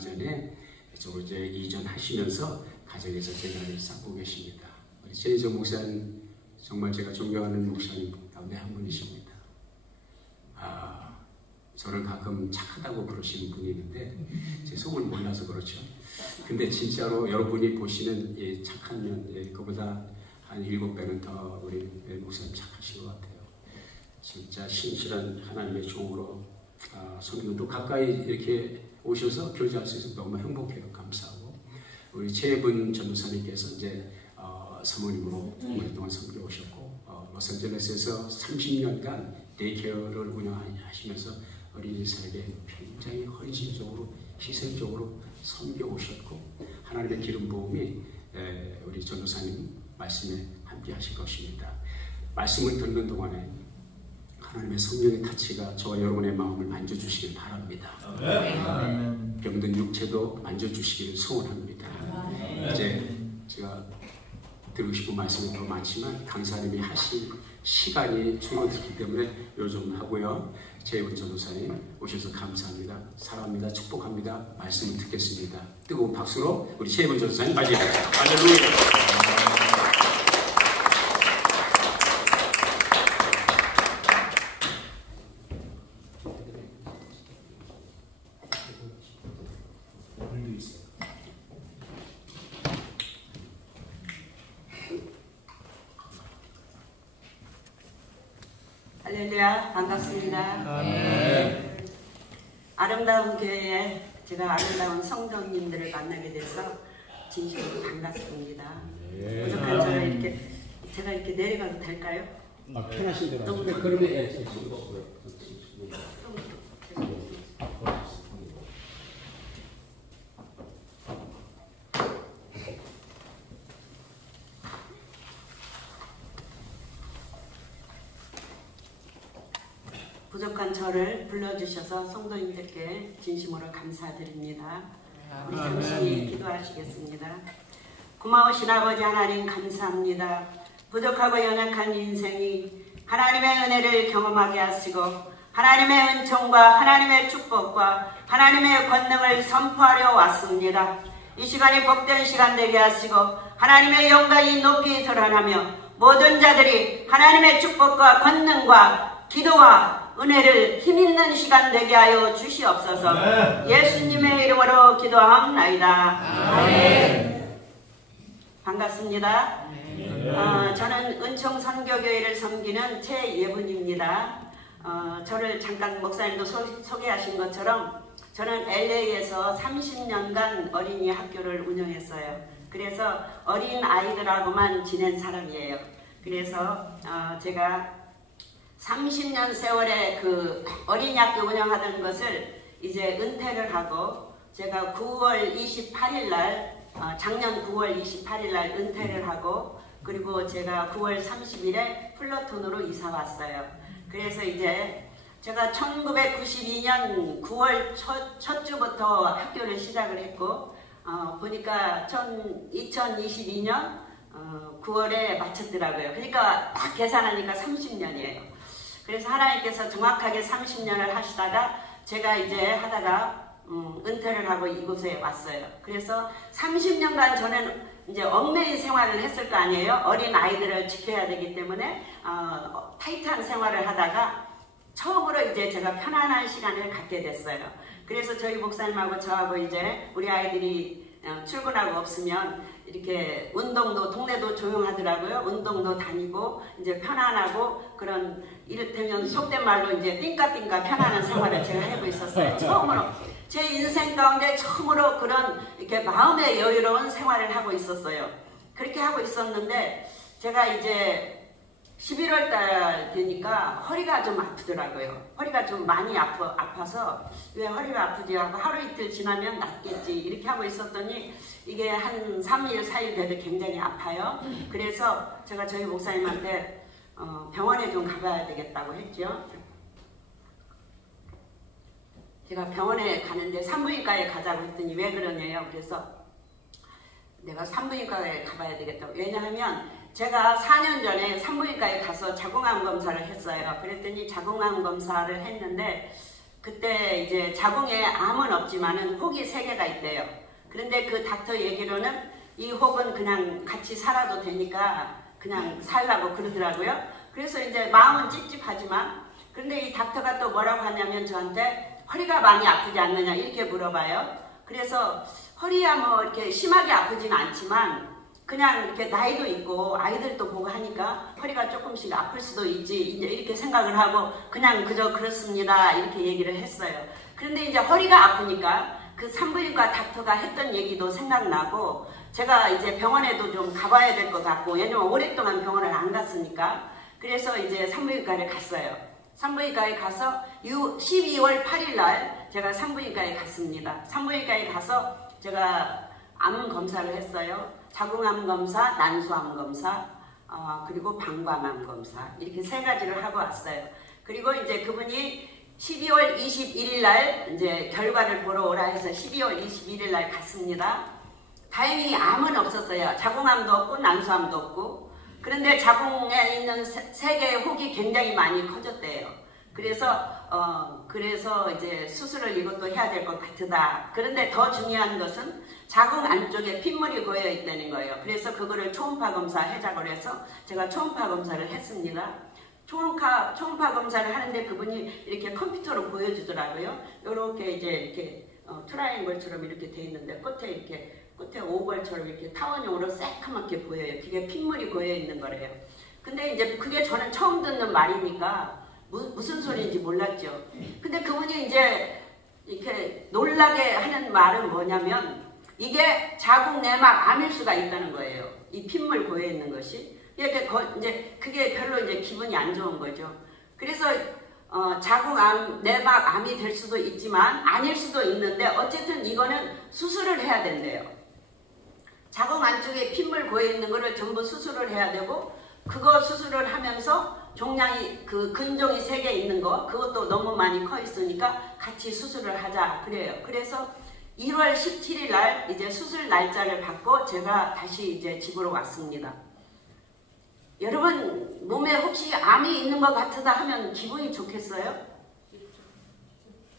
전에 이쪽으로 이제 이전하시면서 가정에서 재단을 쌓고 계십니다. 우리 최희정 목사님 정말 제가 존경하는 목사님 가운데 한 분이십니다. 저를 가끔 착하다고 부르시는 분이 있는데 제 속을 몰라서 그렇죠. 근데 진짜로 여러분이 보시는 이 착한 면, 그보다 한 7배는 더 우리 목사님 착하신 것 같아요. 진짜 신실한 하나님의 종으로 성경도 가까이 이렇게 오셔서 교제할 수 있어서 너무 행복해요. 감사하고 우리 최예분 전도사님께서 이제 사모님으로 오랫동안 섬겨 오셨고 로스앤젤레스에서 30년간 데이케어를 운영하시면서 어린이들에게 굉장히 헌신적으로 희생적으로 섬겨 오셨고 하나님의 기름 부음이 우리 전도사님 말씀에 함께 하실 것입니다. 말씀을 듣는 동안에 하나님의 성령의 타치가 저와 여러분의 마음을 만져주시길 바랍니다. 병든 육체도 만져주시기를 소원합니다. 이제 제가 드리고 싶은 말씀이 더 많지만 강사님이 하실 시간이 줄어들기 때문에 요 정도 하고요. 최예분 전도사님 오셔서 감사합니다. 사랑합니다. 축복합니다. 말씀을 듣겠습니다. 뜨거운 박수로 우리 최예분 전도사님 맞이합니다. 할렐루야. 할렐루야, 반갑습니다. 아름다운 교회에 제가 아름다운 성도님들을 만나게 돼서 진심으로 반갑습니다. 부족한 저를 이렇게 제가 이렇게 내려가도 될까요? 편하신 대로. 그러면 부족한 저를 불러주셔서 성도님들께 진심으로 감사드립니다. 우리 잠시 기도하시겠습니다. 고마우신 아버지 하나님 감사합니다. 부족하고 연약한 인생이 하나님의 은혜를 경험하게 하시고 하나님의 은총과 하나님의 축복과 하나님의 권능을 선포하려 왔습니다. 이 시간이 복된 시간 되게 하시고 하나님의 영광이 높이 드러나며 모든 자들이 하나님의 축복과 권능과 기도와 은혜를 힘있는 시간 되게 하여 주시옵소서. 예수님의 이름으로 기도합나이다. 아멘. 반갑습니다. 저는 은총선교교회를 섬기는 최예분입니다. 저를 잠깐 목사님도 소개하신 것처럼 저는 LA에서 30년간 어린이 학교를 운영했어요. 그래서 어린 아이들하고만 지낸 사람이에요. 그래서 제가 30년 세월에 그 어린이학교 운영하던 것을 이제 은퇴를 하고 제가 9월 28일 날 작년 9월 28일 날 은퇴를 하고 그리고 제가 9월 30일에 플러톤으로 이사 왔어요. 그래서 이제 제가 1992년 9월 첫 주부터 학교를 시작을 했고 보니까 2022년 9월에 마쳤더라고요. 그러니까 딱 계산하니까 30년이에요. 그래서 하나님께서 정확하게 30년을 하시다가 제가 이제 하다가 은퇴를 하고 이곳에 왔어요. 그래서 30년간 저는 이제 얽매인 생활을 했을 거 아니에요. 어린 아이들을 지켜야 되기 때문에 타이트한 생활을 하다가 처음으로 이제 제가 편안한 시간을 갖게 됐어요. 그래서 저희 목사님하고 저하고 이제 우리 아이들이 출근하고 없으면 이렇게 운동도 동네도 조용하더라고요. 운동도 다니고 이제 편안하고 그런 이를테면 속된 말로 이제 띵까띵까 편안한 생활을 제가 하고 있었어요. 처음으로 제 인생 가운데 처음으로 그런 이렇게 마음의 여유로운 생활을 하고 있었어요. 그렇게 하고 있었는데 제가 이제 11월 달 되니까 허리가 좀 아프더라고요. 허리가 좀 많이 아파서 왜 허리가 아프지 하고 하루 이틀 지나면 낫겠지 이렇게 하고 있었더니 이게 한 3일 4일 돼도 굉장히 아파요. 그래서 제가 저희 목사님한테 병원에 좀 가봐야 되겠다고 했죠. 제가 병원에 가는데 산부인과에 가자고 했더니 왜 그러냐요. 그래서 내가 산부인과에 가봐야 되겠다고. 왜냐하면 제가 4년 전에 산부인과에 가서 자궁암 검사를 했어요. 그랬더니 자궁암 검사를 했는데 그때 이제 자궁에 암은 없지만은 혹이 3개가 있대요. 그런데 그 닥터 얘기로는 이 혹은 그냥 같이 살아도 되니까 그냥 살라고 그러더라고요. 그래서 이제 마음은 찝찝하지만, 그런데 이 닥터가 또 뭐라고 하냐면 저한테 허리가 많이 아프지 않느냐 이렇게 물어봐요. 그래서 허리야 뭐 이렇게 심하게 아프지는 않지만 그냥 이렇게 나이도 있고 아이들도 보고 하니까 허리가 조금씩 아플 수도 있지 이제 이렇게 생각을 하고 그냥 그저 그렇습니다 이렇게 얘기를 했어요. 그런데 이제 허리가 아프니까 그 산부인과 닥터가 했던 얘기도 생각나고, 제가 이제 병원에도 좀 가봐야 될 것 같고, 왜냐면 오랫동안 병원을 안 갔으니까. 그래서 이제 산부인과를 갔어요. 산부인과에 가서 12월 8일 날 제가 산부인과에 갔습니다. 산부인과에 가서 제가 암 검사를 했어요. 자궁암 검사, 난소암 검사, 그리고 방광암 검사, 이렇게 3가지를 하고 왔어요. 그리고 이제 그분이 12월 21일 날 이제 결과를 보러 오라 해서 12월 21일 날 갔습니다. 다행히 암은 없었어요. 자궁암도 없고 난소암도 없고. 그런데 자궁에 있는 3개의 혹이 굉장히 많이 커졌대요. 그래서 이제 수술을 이것도 해야 될 것 같다. 그런데 더 중요한 것은 자궁 안쪽에 핏물이 고여 있다는 거예요. 그래서 그거를 초음파 검사 하자고 해서 제가 초음파 검사를 했습니다. 초음파 검사를 하는데 그분이 이렇게 컴퓨터로 보여주더라고요. 이렇게 이제 이렇게 트라이앵글처럼 이렇게 돼 있는데 끝에 오벌처럼 이렇게 타원형으로 새카맣게 보여요. 그게 핏물이 고여 있는 거래요. 근데 이제 그게 저는 처음 듣는 말이니까 무슨 소리인지 몰랐죠. 근데 그분이 이제 이렇게 놀라게 하는 말은 뭐냐면 이게 자궁 내막 암일 수가 있다는 거예요. 이 핏물 고여 있는 것이. 이제 그게 별로 이제 기분이 안 좋은 거죠. 그래서 자궁암, 내막 암이 될 수도 있지만 아닐 수도 있는데 어쨌든 이거는 수술을 해야 된대요. 자궁 안쪽에 핏물 고여 있는 거를 전부 수술을 해야 되고, 그거 수술을 하면서 종양이 그 근종이 3개 있는 거 그것도 너무 많이 커 있으니까 같이 수술을 하자 그래요. 그래서 1월 17일 날 이제 수술 날짜를 받고 제가 다시 이제 집으로 왔습니다. 여러분 몸에 혹시 암이 있는 것 같다 하면 기분이 좋겠어요?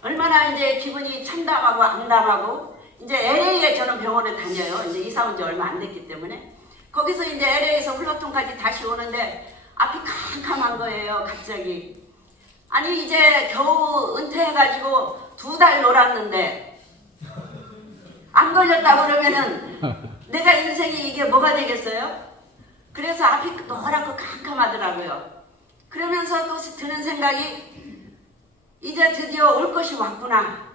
얼마나 이제 기분이 참담하고 암담하고. 이제 LA에 저는 병원을 다녀요. 이제 이사 온 지 얼마 안 됐기 때문에. 거기서 이제 LA에서 플러톤까지 다시 오는데 앞이 캄캄한 거예요. 갑자기. 아니 이제 겨우 은퇴해가지고 2달 놀았는데 안 걸렸다 그러면은 내가 인생이 이게 뭐가 되겠어요? 그래서 앞이 노랗고 캄캄하더라고요. 그러면서 또 드는 생각이 이제 드디어 올 것이 왔구나.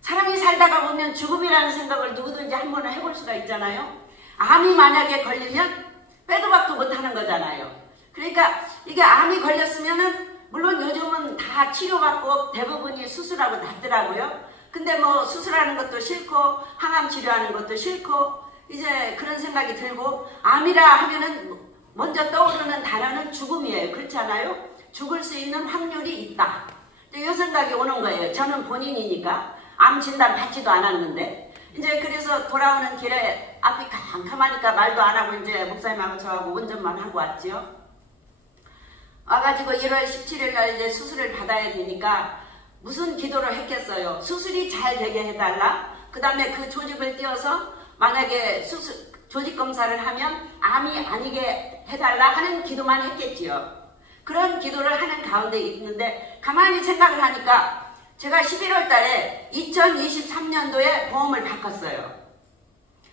사람이 살다가 보면 죽음이라는 생각을 누구든지 한 번은 해볼 수가 있잖아요. 암이 만약에 걸리면 빼도 박도 못하는 거잖아요. 그러니까 이게 암이 걸렸으면은 물론 요즘은 다 치료받고 대부분이 수술하고 낫더라고요. 근데 뭐 수술하는 것도 싫고 항암 치료하는 것도 싫고 이제 그런 생각이 들고, 암이라 하면은 먼저 떠오르는 단어는 죽음이에요. 그렇지 않아요? 죽을 수 있는 확률이 있다. 이 생각이 오는 거예요. 저는 본인이니까 암 진단 받지도 않았는데. 이제 그래서 돌아오는 길에 앞이 캄캄하니까 말도 안 하고 이제 목사님하고 저하고 운전만 하고 왔지요. 와가지고 1월 17일 날 이제 수술을 받아야 되니까 무슨 기도를 했겠어요. 수술이 잘 되게 해달라. 그 다음에 그 조직을 띄워서 만약에 조직 검사를 하면 암이 아니게 해달라 하는 기도만 했겠지요. 그런 기도를 하는 가운데 있는데 가만히 생각을 하니까 제가 11월 달에 2023년도에 보험을 바꿨어요.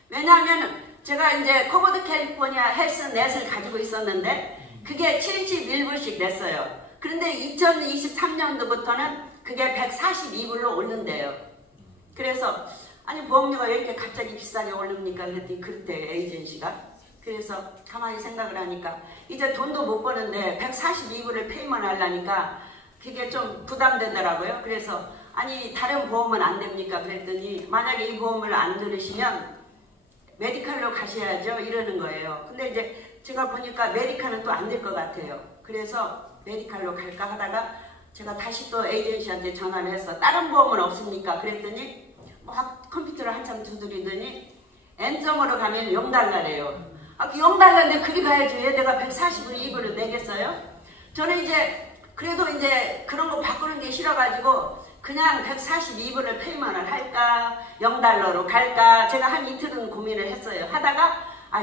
왜냐하면 제가 이제 코보드 캘리포니아 헬스넷을 가지고 있었는데 그게 71불씩 냈어요. 그런데 2023년도부터는 그게 142불로 오른대요. 그래서 아니 보험료가 왜 이렇게 갑자기 비싸게 오릅니까? 그랬더니 그때 에이전시가. 그래서 가만히 생각을 하니까 이제 돈도 못 버는데 142불을 페이먼 하려니까 그게 좀 부담되더라고요. 그래서 아니 다른 보험은 안 됩니까? 그랬더니 만약에 이 보험을 안 들으시면 메디칼로 가셔야죠 이러는 거예요. 근데 이제 제가 보니까 메디칼은 또 안 될 것 같아요. 그래서 메디칼로 갈까 하다가 제가 다시 또 에이전시한테 전화를 해서 다른 보험은 없습니까? 그랬더니 막 컴퓨터를 한참 두드리더니 엔점으로 가면 0달러래요. 아, 그 0달러인데 그리 가야지 왜 내가 142불을 내겠어요? 저는 이제 그래도 이제 그런 거 바꾸는 게 싫어가지고 그냥 142불을 페이먼을 할까, 0달러로 갈까, 제가 한 이틀은 고민을 했어요. 하다가,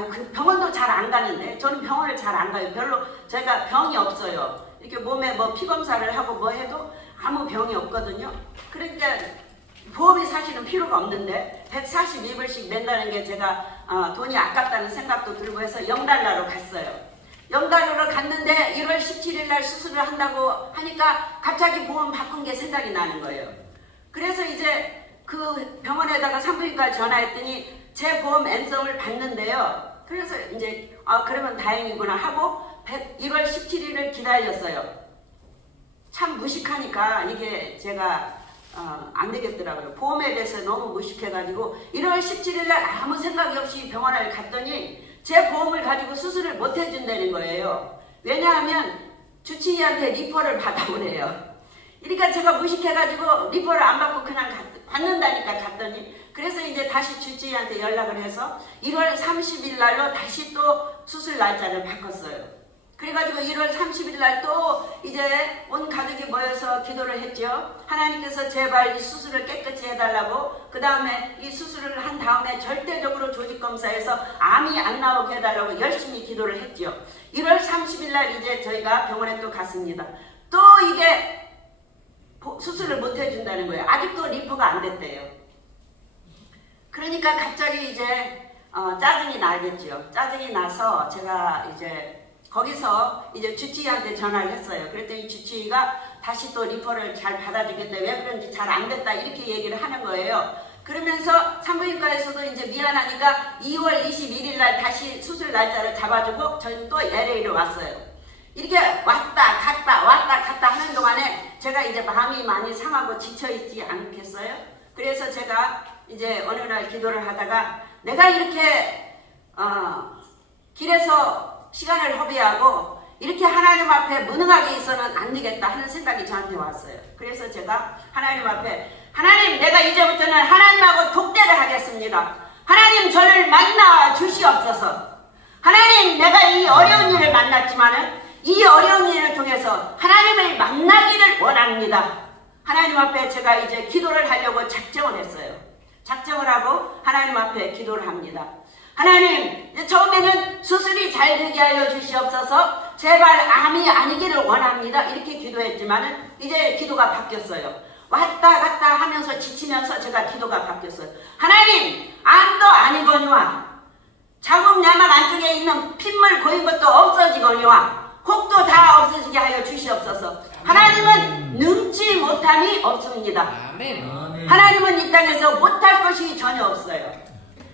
그 병원도 잘 안 가는데, 저는 병원을 잘 안 가요. 별로, 제가 병이 없어요. 이렇게 몸에 뭐 피검사를 하고 뭐 해도 아무 병이 없거든요. 그러니까, 보험이 사실은 필요가 없는데, 142불씩 낸다는 게 제가, 돈이 아깝다는 생각도 들고 해서 0달러로 갔어요. 0달러로 갔는데 1월 17일 날 수술을 한다고 하니까 갑자기 보험 바꾼 게 생각이 나는 거예요. 그래서 이제 그 병원에다가 산부인과 전화했더니 제 보험 앤썸을 받는데요. 그래서 이제 그러면 다행이구나 하고 1월 17일을 기다렸어요. 참 무식하니까 이게 제가 안 되겠더라고요. 보험에 대해서 너무 무식해가지고 1월 17일 날 아무 생각이 없이 병원을 갔더니 제 보험을 가지고 수술을 못 해준다는 거예요. 왜냐하면 주치의한테 리퍼를 받아오래요. 그러니까 제가 무식해가지고 리퍼를 안 받고 그냥 받는다니까 갔더니, 그래서 이제 다시 주치의한테 연락을 해서 1월 30일 날로 다시 또 수술 날짜를 바꿨어요. 그래가지고 1월 30일 날 또 이제 온 가족이 모여서 기도를 했죠. 하나님께서 제발 이 수술을 깨끗이 해달라고, 그 다음에 이 수술을 한 다음에 절대적으로 조직검사에서 암이 안 나오게 해달라고 열심히 기도를 했죠. 1월 30일 날 이제 저희가 병원에 또 갔습니다. 또 이게 수술을 못 해준다는 거예요. 아직도 리퍼가 안 됐대요. 그러니까 갑자기 이제 짜증이 나겠죠. 짜증이 나서 제가 이제 거기서 이제 주치의한테 전화를 했어요. 그랬더니 주치의가 다시 또 리퍼를 잘 받아주겠다. 왜 그런지 잘 안 됐다. 이렇게 얘기를 하는 거예요. 그러면서 산부인과에서도 이제 미안하니까 2월 21일 날 다시 수술 날짜를 잡아주고 저희는 또 LA로 왔어요. 이렇게 왔다 갔다 하는 동안에 제가 이제 마음이 많이 상하고 지쳐있지 않겠어요? 그래서 제가 이제 어느 날 기도를 하다가 내가 이렇게 길에서 시간을 허비하고 이렇게 하나님 앞에 무능하게 있어는 안 되겠다 하는 생각이 저한테 왔어요. 그래서 제가 하나님 앞에, 하나님, 내가 이제부터는 하나님하고 독대를 하겠습니다. 하나님, 저를 만나 주시옵소서. 하나님, 내가 이 어려운 일을 만났지만은 이 어려운 일을 통해서 하나님을 만나기를 원합니다. 하나님 앞에 제가 이제 기도를 하려고 작정을 했어요. 작정을 하고 하나님 앞에 기도를 합니다. 하나님, 처음에는 수술이 잘 되게 하여 주시옵소서, 제발 암이 아니기를 원합니다. 이렇게 기도했지만은 이제 기도가 바뀌었어요. 왔다 갔다 하면서 지치면서 제가 기도가 바뀌었어요. 하나님, 암도 아니거니와 자궁 내막 안쪽에 있는 핏물 고인 것도 없어지거니와 혹도 다 없어지게 하여 주시옵소서. 하나님은 능치 못함이 없습니다. 하나님은 이 땅에서 못할 것이 전혀 없어요.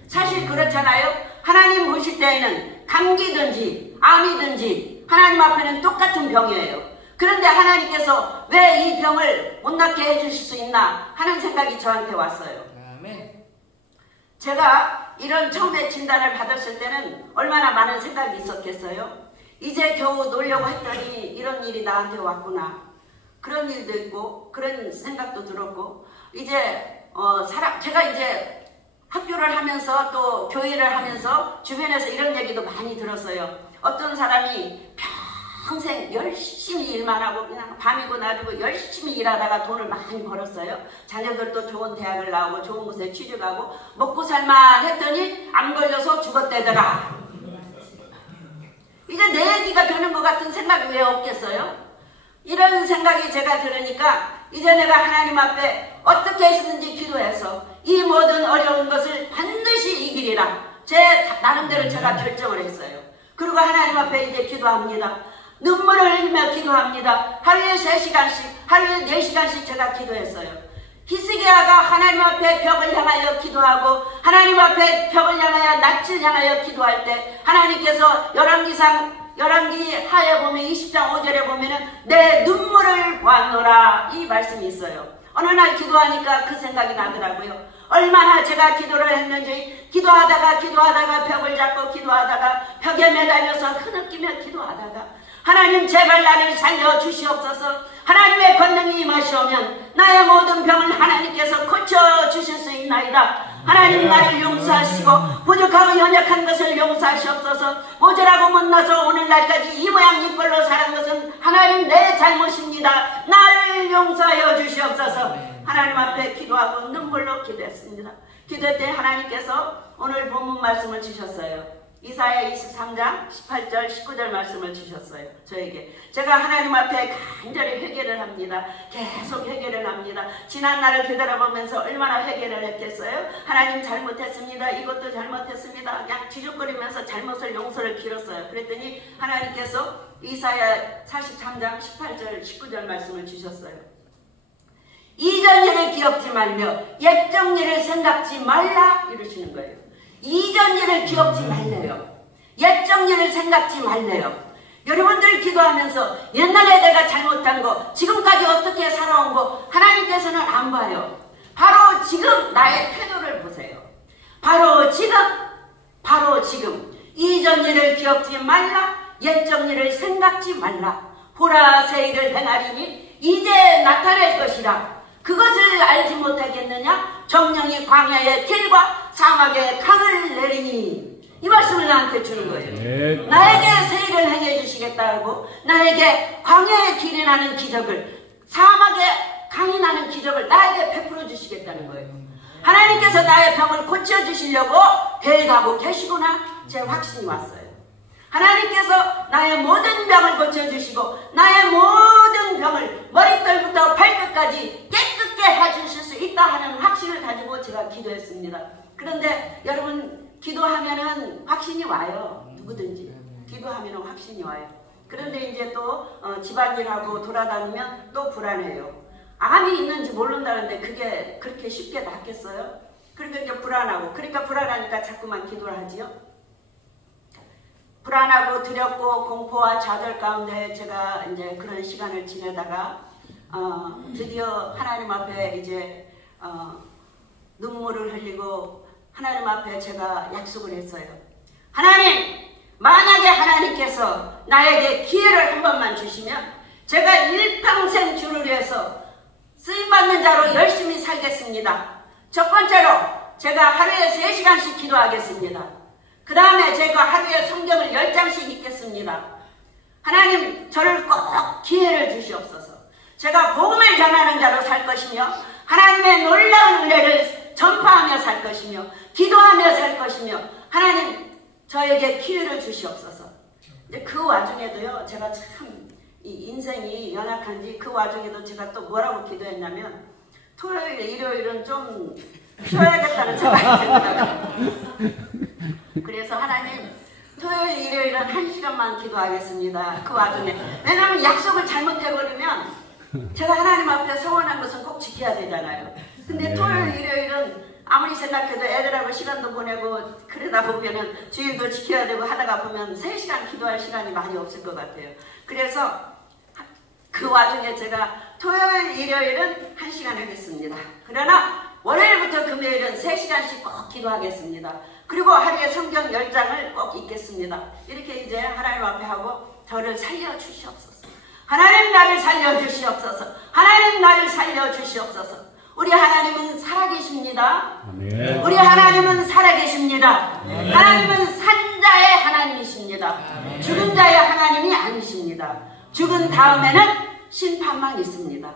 사실 그렇잖아요. 하나님 보실 때에는 감기든지 암이든지 하나님 앞에는 똑같은 병이에요. 그런데 하나님께서 왜 이 병을 못 낫게 해주실 수 있나 하는 생각이 저한테 왔어요. 제가 이런 처음에 진단을 받았을 때는 얼마나 많은 생각이 있었겠어요. 이제 겨우 놀려고 했더니 이런 일이 나한테 왔구나. 그런 일도 있고 그런 생각도 들었고, 이제 제가 이제 학교를 하면서 또 교회를 하면서 주변에서 이런 얘기도 많이 들었어요. 어떤 사람이 평생 열심히 일만 하고 그냥 밤이고 낮이고 열심히 일하다가 돈을 많이 벌었어요. 자녀들도 좋은 대학을 나오고 좋은 곳에 취직하고 먹고 살만 했더니 암 걸려서 죽었대더라. 이제 내 얘기가 되는 것 같은 생각이 왜 없겠어요? 이런 생각이 제가 들으니까 이제 내가 하나님 앞에 어떻게 했는지 기도해서 이 모든 어려운 것을 반드시 이기리라. 제 나름대로 제가 결정을 했어요. 그리고 하나님 앞에 이제 기도합니다. 눈물을 흘리며 기도합니다. 하루에 3시간씩, 하루에 4시간씩 제가 기도했어요. 히스기야가 하나님 앞에 벽을 향하여 기도하고 하나님 앞에 벽을 향하여 낯을 향하여 기도할 때 하나님께서 열왕기 하에 보면 20장 5절에 보면은 내 눈물을 보았노라 이 말씀이 있어요. 어느 날 기도하니까 그 생각이 나더라고요. 얼마나 제가 기도를 했는지, 기도하다가 벽을 잡고 기도하다가 벽에 매달려서 흐느끼며 기도하다가 하나님 제발 나를 살려주시옵소서. 하나님의 권능이 임하시오면 나의 모든 병을 하나님께서 고쳐주실 수 있나이다. 하나님 나를 용서하시고 부족하고 연약한 것을 용서하시옵소서. 모자라고 못나서 오늘날까지 이 모양 이 꼴로 살은 것은 하나님 내 잘못입니다. 나를 용서하여 주시옵소서. 하나님 앞에 기도하고 눈물로 기도했습니다. 기도할 때 하나님께서 오늘 본문 말씀을 주셨어요. 이사야 23장 18절 19절 말씀을 주셨어요. 저에게. 제가 하나님 앞에 간절히 회개를 합니다. 계속 회개를 합니다. 지난 날을 되돌아보면서 얼마나 회개를 했겠어요. 하나님 잘못했습니다. 이것도 잘못했습니다. 그냥 뒤죽거리면서 잘못을 용서를 빌었어요. 그랬더니 하나님께서 이사야 43장 18절 19절 말씀을 주셨어요. 이전 일을 기억지 말며 옛적 일을 생각지 말라 이러시는 거예요. 이전 일을 기억지 말래요. 옛적 일을 생각지 말래요. 여러분들 기도하면서 옛날에 내가 잘못한 거, 지금까지 어떻게 살아온 거 하나님께서는 안 봐요. 바로 지금 나의 태도를 보세요. 바로 지금 이전 일을 기억지 말라, 옛적 일을 생각지 말라. 보라 새 일을 행하리니 이제 나타날 것이라. 그것을 알지 못하겠느냐? 정령이 광야의 길과 사막에 강을 내리니. 이 말씀을 나한테 주는 거예요. 네. 나에게 새 일을 행해 주시겠다고, 나에게 광야의 길이 나는 기적을, 사막에 강이 나는 기적을 나에게 베풀어 주시겠다는 거예요. 하나님께서 나의 병을 고쳐주시려고 계획하고 계시구나. 제 확신이 왔어요. 하나님께서 나의 모든 병을 고쳐주시고 나의 모든 병을 머리털부터 발끝까지 깨끗게 해주실 수 있다 하는 확신을 가지고 제가 기도했습니다. 그런데 여러분, 기도하면은 확신이 와요. 누구든지 기도하면은 확신이 와요. 그런데 이제 또 집안일하고 돌아다니면 또 불안해요. 암이 있는지 모른다는데 그게 그렇게 쉽게 낫겠어요? 그러니까 이제 불안하고, 그러니까 불안하니까 자꾸만 기도를 하지요. 불안하고 두렵고 공포와 좌절 가운데 제가 이제 그런 시간을 지내다가 드디어 하나님 앞에 이제 눈물을 흘리고 하나님 앞에 제가 약속을 했어요. 하나님, 만약에 하나님께서 나에게 기회를 한 번만 주시면 제가 일평생 주를 위해서 쓰임받는 자로 열심히 살겠습니다. 첫 번째로 제가 하루에 3시간씩 기도하겠습니다. 그 다음에 제가 하루에 성경을 10장씩 읽겠습니다. 하나님, 저를 꼭 기회를 주시옵소서. 제가 복음을 전하는 자로 살 것이며 하나님의 놀라운 은혜를 전파하며 살 것이며 기도하며 살 것이며, 하나님 저에게 기회를 주시옵소서. 근데 그 와중에도요, 제가 참 이 인생이 연약한지 그 와중에도 제가 또 뭐라고 기도했냐면, 토요일 일요일은 좀 쉬어야겠다는 생각이 듭니다. 그래서 하나님, 토요일 일요일은 1시간만 기도하겠습니다. 그 와중에. 왜냐하면 약속을 잘못해버리면 제가 하나님 앞에 서원한 것은 꼭 지켜야 되잖아요. 근데 토요일 일요일은 아무리 생각해도 애들하고 시간도 보내고 그러다 보면은 주일도 지켜야 되고 하다가 보면 3시간 기도할 시간이 많이 없을 것 같아요. 그래서 그 와중에 제가 토요일 일요일은 1시간 하겠습니다. 그러나 월요일부터 금요일은 3시간씩 꼭 기도하겠습니다. 그리고 하루에 성경 10장을 꼭 읽겠습니다. 이렇게 이제 하나님 앞에 하고 저를 살려주시옵소서. 하나님 나를 살려주시옵소서. 하나님 나를 살려주시옵소서. 우리 하나님은 살아계십니다. 아멘. 우리 하나님은 살아계십니다. 아멘. 하나님은 산자의 하나님이십니다. 아멘. 죽은 자의 하나님이 아니십니다. 죽은 다음에는 심판만 있습니다.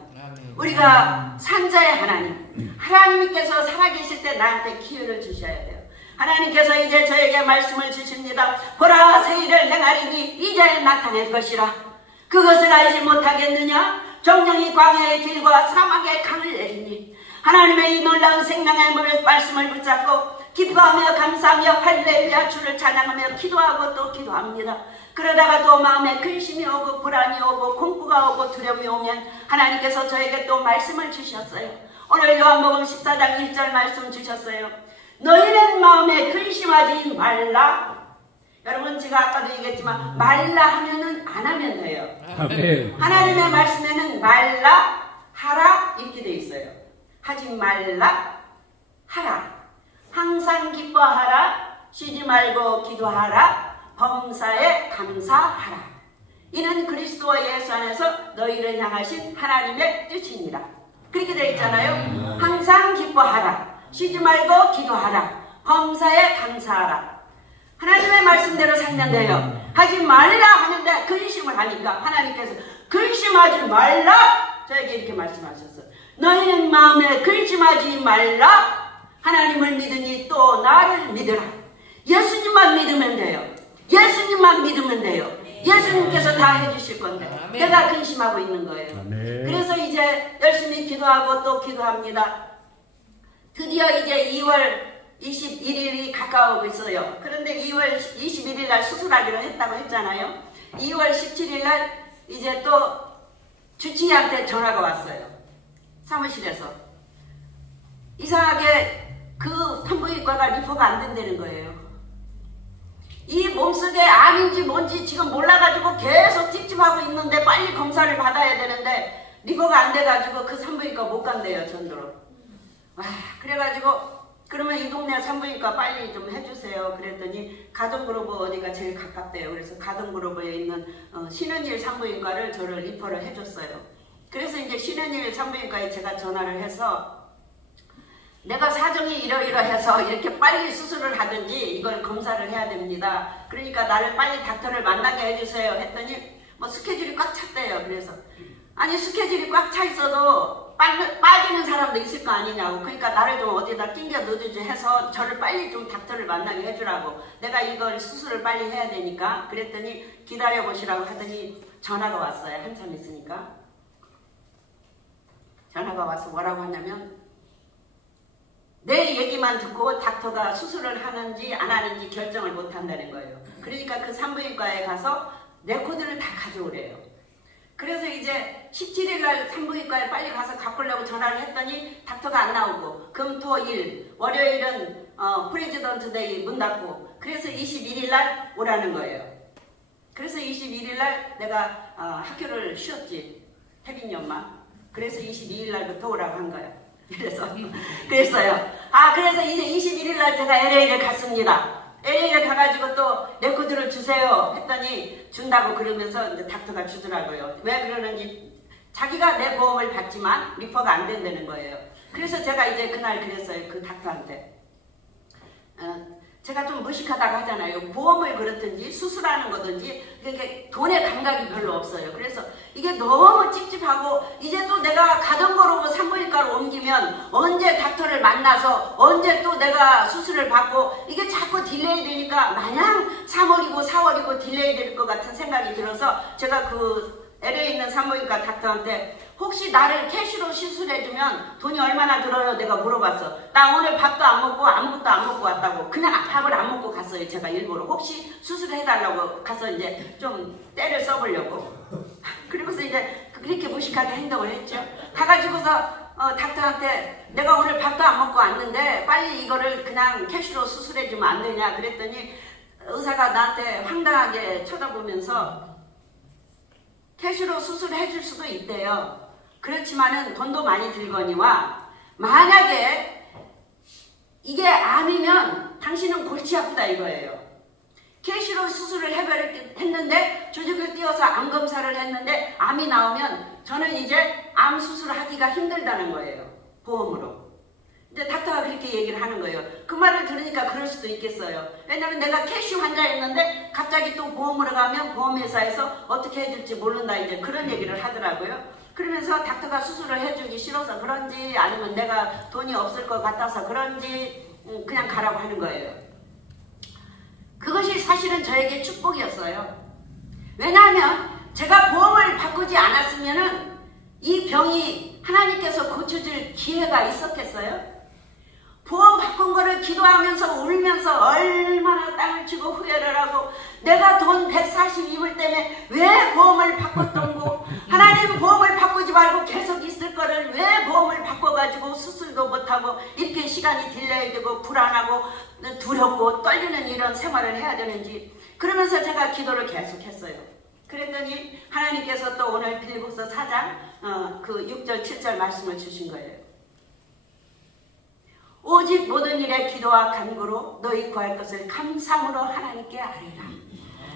우리가 산자의 하나님, 하나님께서 살아계실 때 나한테 기회를 주셔야 돼요. 하나님께서 이제 저에게 말씀을 주십니다. 보라 새 일을 행하리니 이제 나타낼 것이라. 그것을 알지 못하겠느냐? 정령이 광야의 길과 사막의 강을 내리니. 하나님의 이 놀라운 생명의 말씀을 붙잡고 기뻐하며 감사하며 할렐루야 주를 찬양하며 기도하고 또 기도합니다. 그러다가 또 마음에 근심이 오고 불안이 오고 공포가 오고 두려움이 오면 하나님께서 저에게 또 말씀을 주셨어요. 오늘 요한복음 14장 1절 말씀 주셨어요. 너희는 마음에 근심하지 말라. 여러분, 제가 아까도 얘기했지만 말라 하면은 안 하면 돼요. 아멘. 하나님의 말씀에는 말라 하라 이렇게 돼 있어요. 하지 말라 하라. 항상 기뻐하라. 쉬지 말고 기도하라. 범사에 감사하라. 이는 그리스도와 예수 안에서 너희를 향하신 하나님의 뜻입니다. 그렇게 되어 있잖아요. 항상 기뻐하라. 쉬지 말고 기도하라. 범사에 감사하라. 하나님의 말씀대로 살면 돼요. 하지 말라 하는데 근심을 하니까 하나님께서 근심하지 말라 저에게 이렇게 말씀하셨어요. 너희는 마음에 근심하지 말라. 하나님을 믿으니 또 나를 믿으라. 예수님만 믿으면 돼요. 예수님만 믿으면 돼요. 예수님께서 다 해주실 건데 내가 근심하고 있는 거예요. 그래서 이제 열심히 기도하고 또 기도합니다. 드디어 이제 2월 21일이 가까우고 있어요. 그런데 2월 21일 날 수술하기로 했다고 했잖아요. 2월 17일 날 이제 또 주치의한테 전화가 왔어요. 사무실에서. 이상하게 그 산부인과가 리포가 안 된다는 거예요. 이 몸속에 암인지 뭔지 지금 몰라가지고 계속 찝찝하고 있는데 빨리 검사를 받아야 되는데 리포가 안 돼가지고 그 산부인과 못 간대요. 전도로. 와, 그래가지고 그러면 이 동네 산부인과 빨리 좀 해주세요. 그랬더니 가동그로브 어디가 제일 가깝대요. 그래서 가동그로브에 있는 신은일 산부인과를 저를 리퍼를 해줬어요. 그래서 이제 신은일 산부인과에 제가 전화를 해서 내가 사정이 이러이러해서 이렇게 빨리 수술을 하든지 이걸 검사를 해야 됩니다. 그러니까 나를 빨리 닥터를 만나게 해주세요. 했더니 뭐 스케줄이 꽉 찼대요. 그래서 아니 스케줄이 꽉 차 있어도 빠지는 사람도 있을 거 아니냐고. 그러니까 나를 좀 어디다 낑겨 넣어주지 해서 저를 빨리 좀 닥터를 만나게 해주라고. 내가 이걸 수술을 빨리 해야 되니까. 그랬더니 기다려보시라고 하더니 전화가 왔어요. 한참 있으니까. 전화가 와서 뭐라고 하냐면 내 얘기만 듣고 닥터가 수술을 하는지 안 하는지 결정을 못 한다는 거예요. 그러니까 그 산부인과에 가서 레코드를 다 가져오래요. 그래서 이제 17일 날 산부인과에 빨리 가서 갖고려고 전화를 했더니 닥터가 안 나오고 금, 토, 일, 월요일은 프레지던트 데이 문 닫고 그래서 21일 날 오라는 거예요. 그래서 21일 날 내가 학교를 쉬었지. 혜빈이 엄마. 그래서 22일 날부터 오라고 한 거예요. 그랬어요. 그래서 이제 21일 날 제가 LA를 갔습니다. LA를 가가지고 또 레코드를 주세요 했더니 준다고 그러면서 이제 닥터가 주더라고요. 왜 그러는지 자기가 내 보험을 받지만 리퍼가 안 된다는 거예요. 그래서 제가 이제 그날 그랬어요. 그 닥터한테. 제가 좀 무식하다고 하잖아요. 보험을 그렇든지 수술하는 거든지 이렇게 돈의 감각이 별로 없어요. 그래서 이게 너무 찝찝하고 이제 또 내가 가던 거로 산부인과로 옮기면 언제 닥터를 만나서 언제 또 내가 수술을 받고 이게 자꾸 딜레이 되니까 마냥 3월이고 4월이고 딜레이 될 것 같은 생각이 들어서 제가 그 LA에 있는 산부인과 닥터한테 혹시 나를 캐시로 시술해주면 돈이 얼마나 들어요? 내가 물어봤어. 나 오늘 밥도 안 먹고 아무것도 안 먹고 왔다고. 그냥 밥을 안 먹고 갔어요. 제가 일부러. 혹시 수술해달라고 가서 이제 좀 때를 써보려고. 그리고서 이제 그렇게 무식하게 행동을 했죠. 가가지고서 닥터한테 내가 오늘 밥도 안 먹고 왔는데 빨리 이거를 그냥 캐시로 수술해주면 안 되냐 그랬더니 의사가 나한테 황당하게 쳐다보면서 캐시로 수술해 줄 수도 있대요. 그렇지만은 돈도 많이 들거니와 만약에 이게 암이면 당신은 골치 아프다 이거예요. 캐시로 수술을 했는데 조직을 띄워서 암 검사를 했는데 암이 나오면 저는 이제 암 수술하기가 힘들다는 거예요. 보험으로. 이제 닥터가 그렇게 얘기를 하는 거예요. 그 말을 들으니까 그럴 수도 있겠어요. 왜냐면 내가 캐시 환자였는데 갑자기 또 보험으로 가면 보험회사에서 어떻게 해줄지 모른다 이제 그런 얘기를 하더라고요. 그러면서 닥터가 수술을 해주기 싫어서 그런지 아니면 내가 돈이 없을 것 같아서 그런지 그냥 가라고 하는 거예요. 그것이 사실은 저에게 축복이었어요. 왜냐하면 제가 보험을 바꾸지 않았으면은 이 병이 하나님께서 고쳐줄 기회가 있었겠어요? 보험 바꾼 거를 기도하면서 울면서 얼마나 땅을 치고 후회를 하고 내가 돈 142불 때문에 왜 보험을 바꿨던 거 하나님 보험을 바꾸지 말고 계속 있을 거를 왜 보험을 바꿔가지고 수술도 못하고 이렇게 시간이 딜레이되고 불안하고 두렵고 떨리는 이런 생활을 해야 되는지 그러면서 제가 기도를 계속 했어요. 그랬더니 하나님께서 또 오늘 빌립보서 4장 그 6절 7절 말씀을 주신 거예요. 오직 모든 일에 기도와 간구로 너희 구할 것을 감사함으로 하나님께 아뢰라.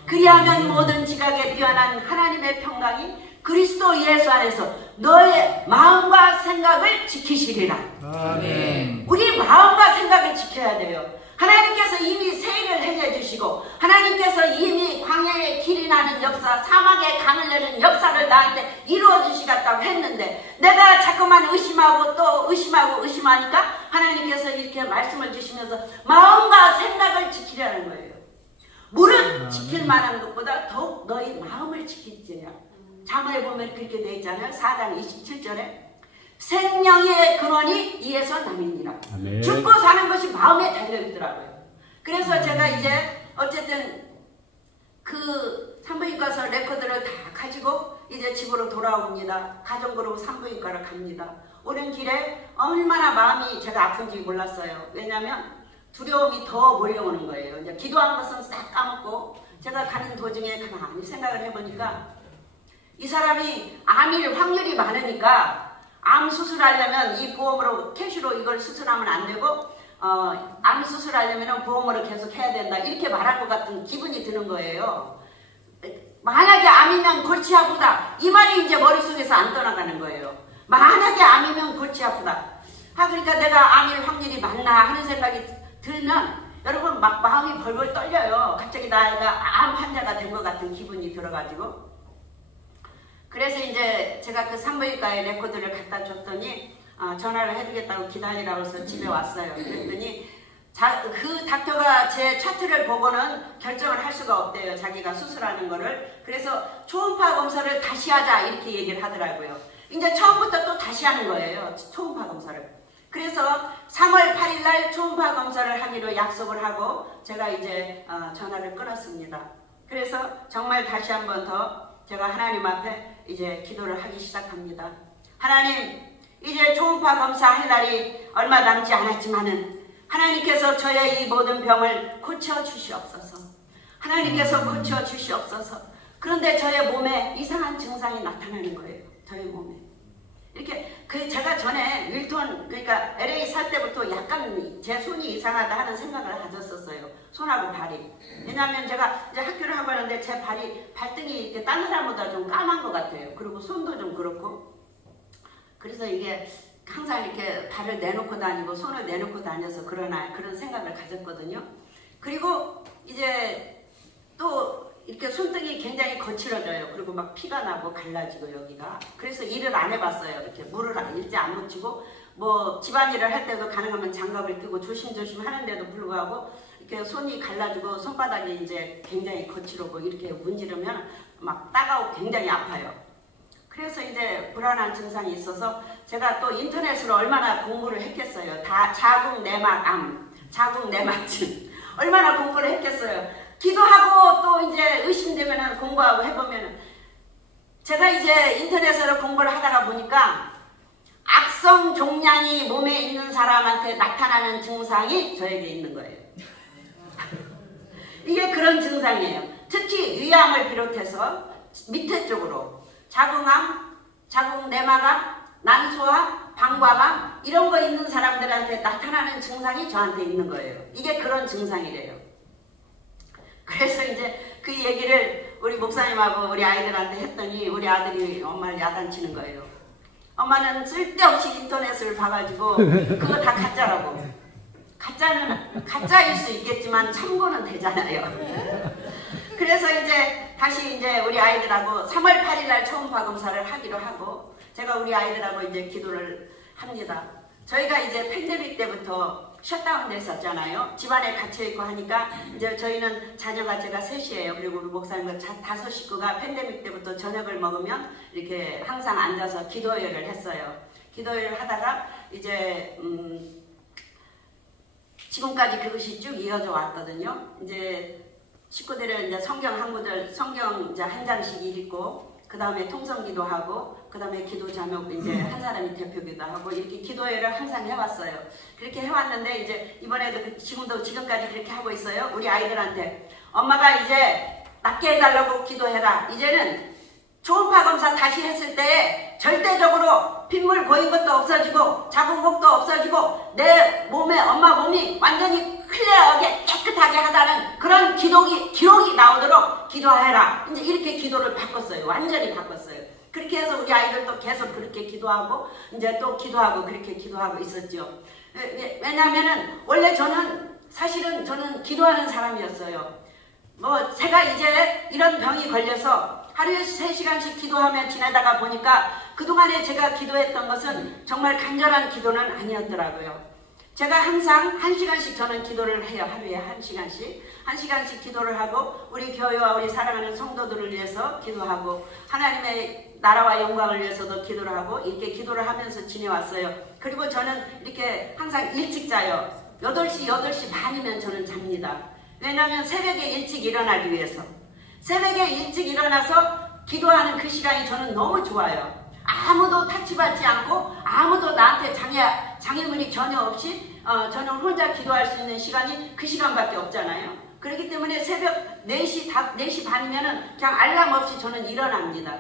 그리하면 모든 지각에 뛰어난 하나님의 평강이 그리스도 예수 안에서 너의 마음과 생각을 지키시리라. 아멘. 우리 마음과 생각을 지켜야 돼요. 하나님께서 이미 세일을 해주시고 하나님께서 이미 광야의 길이 나는 역사, 사막의 강을 내는 역사를 나한테 이루어 주시겠다고 했는데 내가 자꾸만 의심하고 또 의심하니까 하나님께서 이렇게 말씀을 주시면서 마음과 생각을 지키려는 거예요. 무릇 지킬 만한 것보다 더욱 너희 마음을 지킬지어야. 잠언에 보면 그렇게 되어 있잖아요. 4장 27절에 생명의 근원이 이에서 남이니라. 아멘. 죽고 사는 것이 마음에 달려있더라고요. 그래서 제가 이제 어쨌든 그 산부인과서 레코드를 다 가지고 이제 집으로 돌아옵니다. 가정그룹 산부인과를 갑니다. 오는 길에 얼마나 마음이 제가 아픈지 몰랐어요. 왜냐하면 두려움이 더 몰려오는 거예요. 이제 기도한 것은 싹 까먹고 제가 가는 도중에 가만히 생각을 해보니까 이 사람이 암일 확률이 많으니까 암 수술하려면 이 보험으로 캐시로 이걸 수술하면 안 되고 암 수술하려면 보험으로 계속 해야 된다 이렇게 말할 것 같은 기분이 드는 거예요. 만약에 암이면 골치 아프다 이 말이 이제 머릿속에서 안 떠나가는 거예요. 만약에 암이면 골치 아프다. 그러니까 내가 암일 확률이 많나 하는 생각이 들면 여러분 막 마음이 벌벌 떨려요. 갑자기 내가 암 환자가 된 것 같은 기분이 들어가지고 그래서 이제 제가 그 산부인과에 레코드를 갖다 줬더니 전화를 해주겠다고 기다리라고 해서 집에 왔어요. 그랬더니 그 닥터가 제 차트를 보고는 결정을 할 수가 없대요. 자기가 수술하는 거를. 그래서 초음파 검사를 다시 하자 이렇게 얘기를 하더라고요. 이제 처음부터 또 다시 하는 거예요. 초음파 검사를. 그래서 3월 8일 날 초음파 검사를 하기로 약속을 하고 제가 이제 전화를 끊었습니다. 그래서 정말 다시 한 번 더 제가 하나님 앞에 이제 기도를 하기 시작합니다. 하나님, 이제 초음파 검사할 날이 얼마 남지 않았지만은 하나님께서 저의 이 모든 병을 고쳐주시옵소서. 하나님께서 고쳐주시옵소서. 그런데 저의 몸에 이상한 증상이 나타나는 거예요. 저의 몸에. 이렇게 제가 전에 윌턴 그러니까 LA 살 때부터 약간 제 손이 이상하다 하는 생각을 가졌었어요. 손하고 발이. 왜냐하면 제가 이제 학교를 하고 하는데 제 발등이 이렇게 딴 사람보다 좀 까만 것 같아요. 그리고 손도 좀 그렇고. 그래서 이게 항상 이렇게 발을 내놓고 다니고 손을 내놓고 다녀서 그런 생각을 가졌거든요. 그리고 이제 또 이렇게 손등이 굉장히 거칠어져요. 그리고 막 피가 나고 갈라지고 여기가. 그래서 일을 안 해봤어요. 이렇게 물을 일제 안 묻히고 뭐 집안일을 할 때도 가능하면 장갑을 끼고 조심조심 하는데도 불구하고 이렇게 손이 갈라지고 손바닥이 이제 굉장히 거칠고 이렇게 문지르면 막 따가워 굉장히 아파요. 그래서 이제 불안한 증상이 있어서 제가 또 인터넷으로 얼마나 공부를 했겠어요. 다 자궁 내막암, 자궁 내막증 얼마나 공부를 했겠어요. 기도하고 또 이제 의심되면 공부하고 해보면 제가 이제 인터넷으로 공부를 하다가 보니까 악성 종양이 몸에 있는 사람한테 나타나는 증상이 저에게 있는 거예요. 이게 그런 증상이에요. 특히 위암을 비롯해서 밑에 쪽으로 자궁암, 자궁 내막암, 난소암, 방광암 이런 거 있는 사람들한테 나타나는 증상이 저한테 있는 거예요. 이게 그런 증상이래요. 그래서 이제 그 얘기를 우리 목사님하고 우리 아이들한테 했더니 우리 아들이 엄마를 야단치는 거예요. 엄마는 쓸데없이 인터넷을 봐가지고 그거 다 가짜라고. 가짜는 가짜일 수 있겠지만 참고는 되잖아요. 그래서 이제 다시 이제 우리 아이들하고 3월 8일 날 초음파 검사를 하기로 하고 제가 우리 아이들하고 이제 기도를 합니다. 저희가 이제 팬데믹 때부터 셧다운 됐었잖아요. 집안에 갇혀있고 하니까 이제 저희는 자녀가 제가 셋이에요. 그리고 우리 목사님과 5 식구가 팬데믹 때부터 저녁을 먹으면 이렇게 항상 앉아서 기도회를 했어요. 기도회를 하다가 이제 지금까지 그것이 쭉 이어져 왔거든요. 이제 식구들은 이제 성경 한 구절, 성경 이제 한 장씩 읽고 그 다음에 통성기도 하고 그 다음에 기도 자목 이제 한 사람이 대표기도 하고 이렇게 기도회를 항상 해왔어요. 그렇게 해왔는데 이제 이번에도 지금까지 그렇게 하고 있어요. 우리 아이들한테 엄마가 이제 낫게 해달라고 기도해라. 이제는 초음파 검사 다시 했을 때 절대적으로 핏물 고인 것도 없어지고 자궁복도 없어지고 내 몸에 엄마 몸이 완전히 클리어하게 깨끗하게 하다는 그런 기록이 나오도록 기도해라. 이제 이렇게 기도를 바꿨어요. 완전히 바꿨어요. 그렇게 해서 우리 아이들도 계속 그렇게 기도하고 이제 또 기도하고 그렇게 기도하고 있었죠. 왜냐하면은 원래 사실은 저는 기도하는 사람이었어요. 뭐 제가 이제 이런 병이 걸려서 하루에 3시간씩 기도하며 지내다가 보니까 그동안에 제가 기도했던 것은 정말 간절한 기도는 아니었더라고요. 제가 항상 1시간씩 저는 기도를 해요. 하루에 1시간씩 기도를 하고 우리 교회와 우리 사랑하는 성도들을 위해서 기도하고 하나님의 나라와 영광을 위해서도 기도를 하고 이렇게 기도를 하면서 지내왔어요. 그리고 저는 이렇게 항상 일찍 자요. 8시 반이면 저는 잡니다. 왜냐하면 새벽에 일찍 일어나기 위해서. 새벽에 일찍 일어나서 기도하는 그 시간이 저는 너무 좋아요. 아무도 타치받지 않고 아무도 나한테 장애물이 전혀 없이 저는 혼자 기도할 수 있는 시간이 그 시간밖에 없잖아요. 그렇기 때문에 새벽 4시 반이면은 그냥 알람 없이 저는 일어납니다.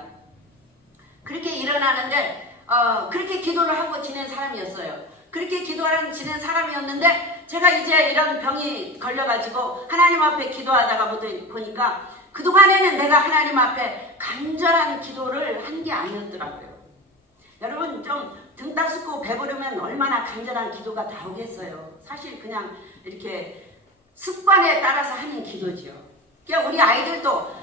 그렇게 일어나는데 그렇게 기도를 하고 지낸 사람이었어요. 그렇게 기도하는 지낸 사람이었는데 제가 이제 이런 병이 걸려가지고 하나님 앞에 기도하다가 보니까 그동안에는 내가 하나님 앞에 간절한 기도를 한 게 아니었더라고요. 여러분 좀 등 따숩고 배부르면 얼마나 간절한 기도가 나오겠어요. 사실 그냥 이렇게 습관에 따라서 하는 기도지요. 그러니까 우리 아이들도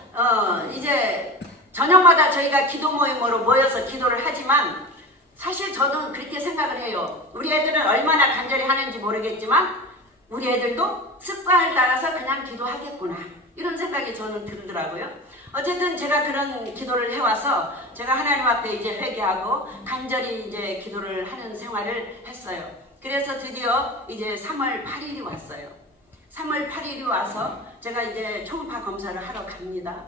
이제 저녁마다 저희가 기도 모임으로 모여서 기도를 하지만 사실 저도 그렇게 생각을 해요. 우리 애들은 얼마나 간절히 하는지 모르겠지만 우리 애들도 습관을 따라서 그냥 기도하겠구나. 이런 생각이 저는 들더라고요. 어쨌든 제가 그런 기도를 해와서 제가 하나님 앞에 이제 회개하고 간절히 이제 기도를 하는 생활을 했어요. 그래서 드디어 이제 3월 8일이 왔어요. 3월 8일이 와서 제가 이제 초음파 검사를 하러 갑니다.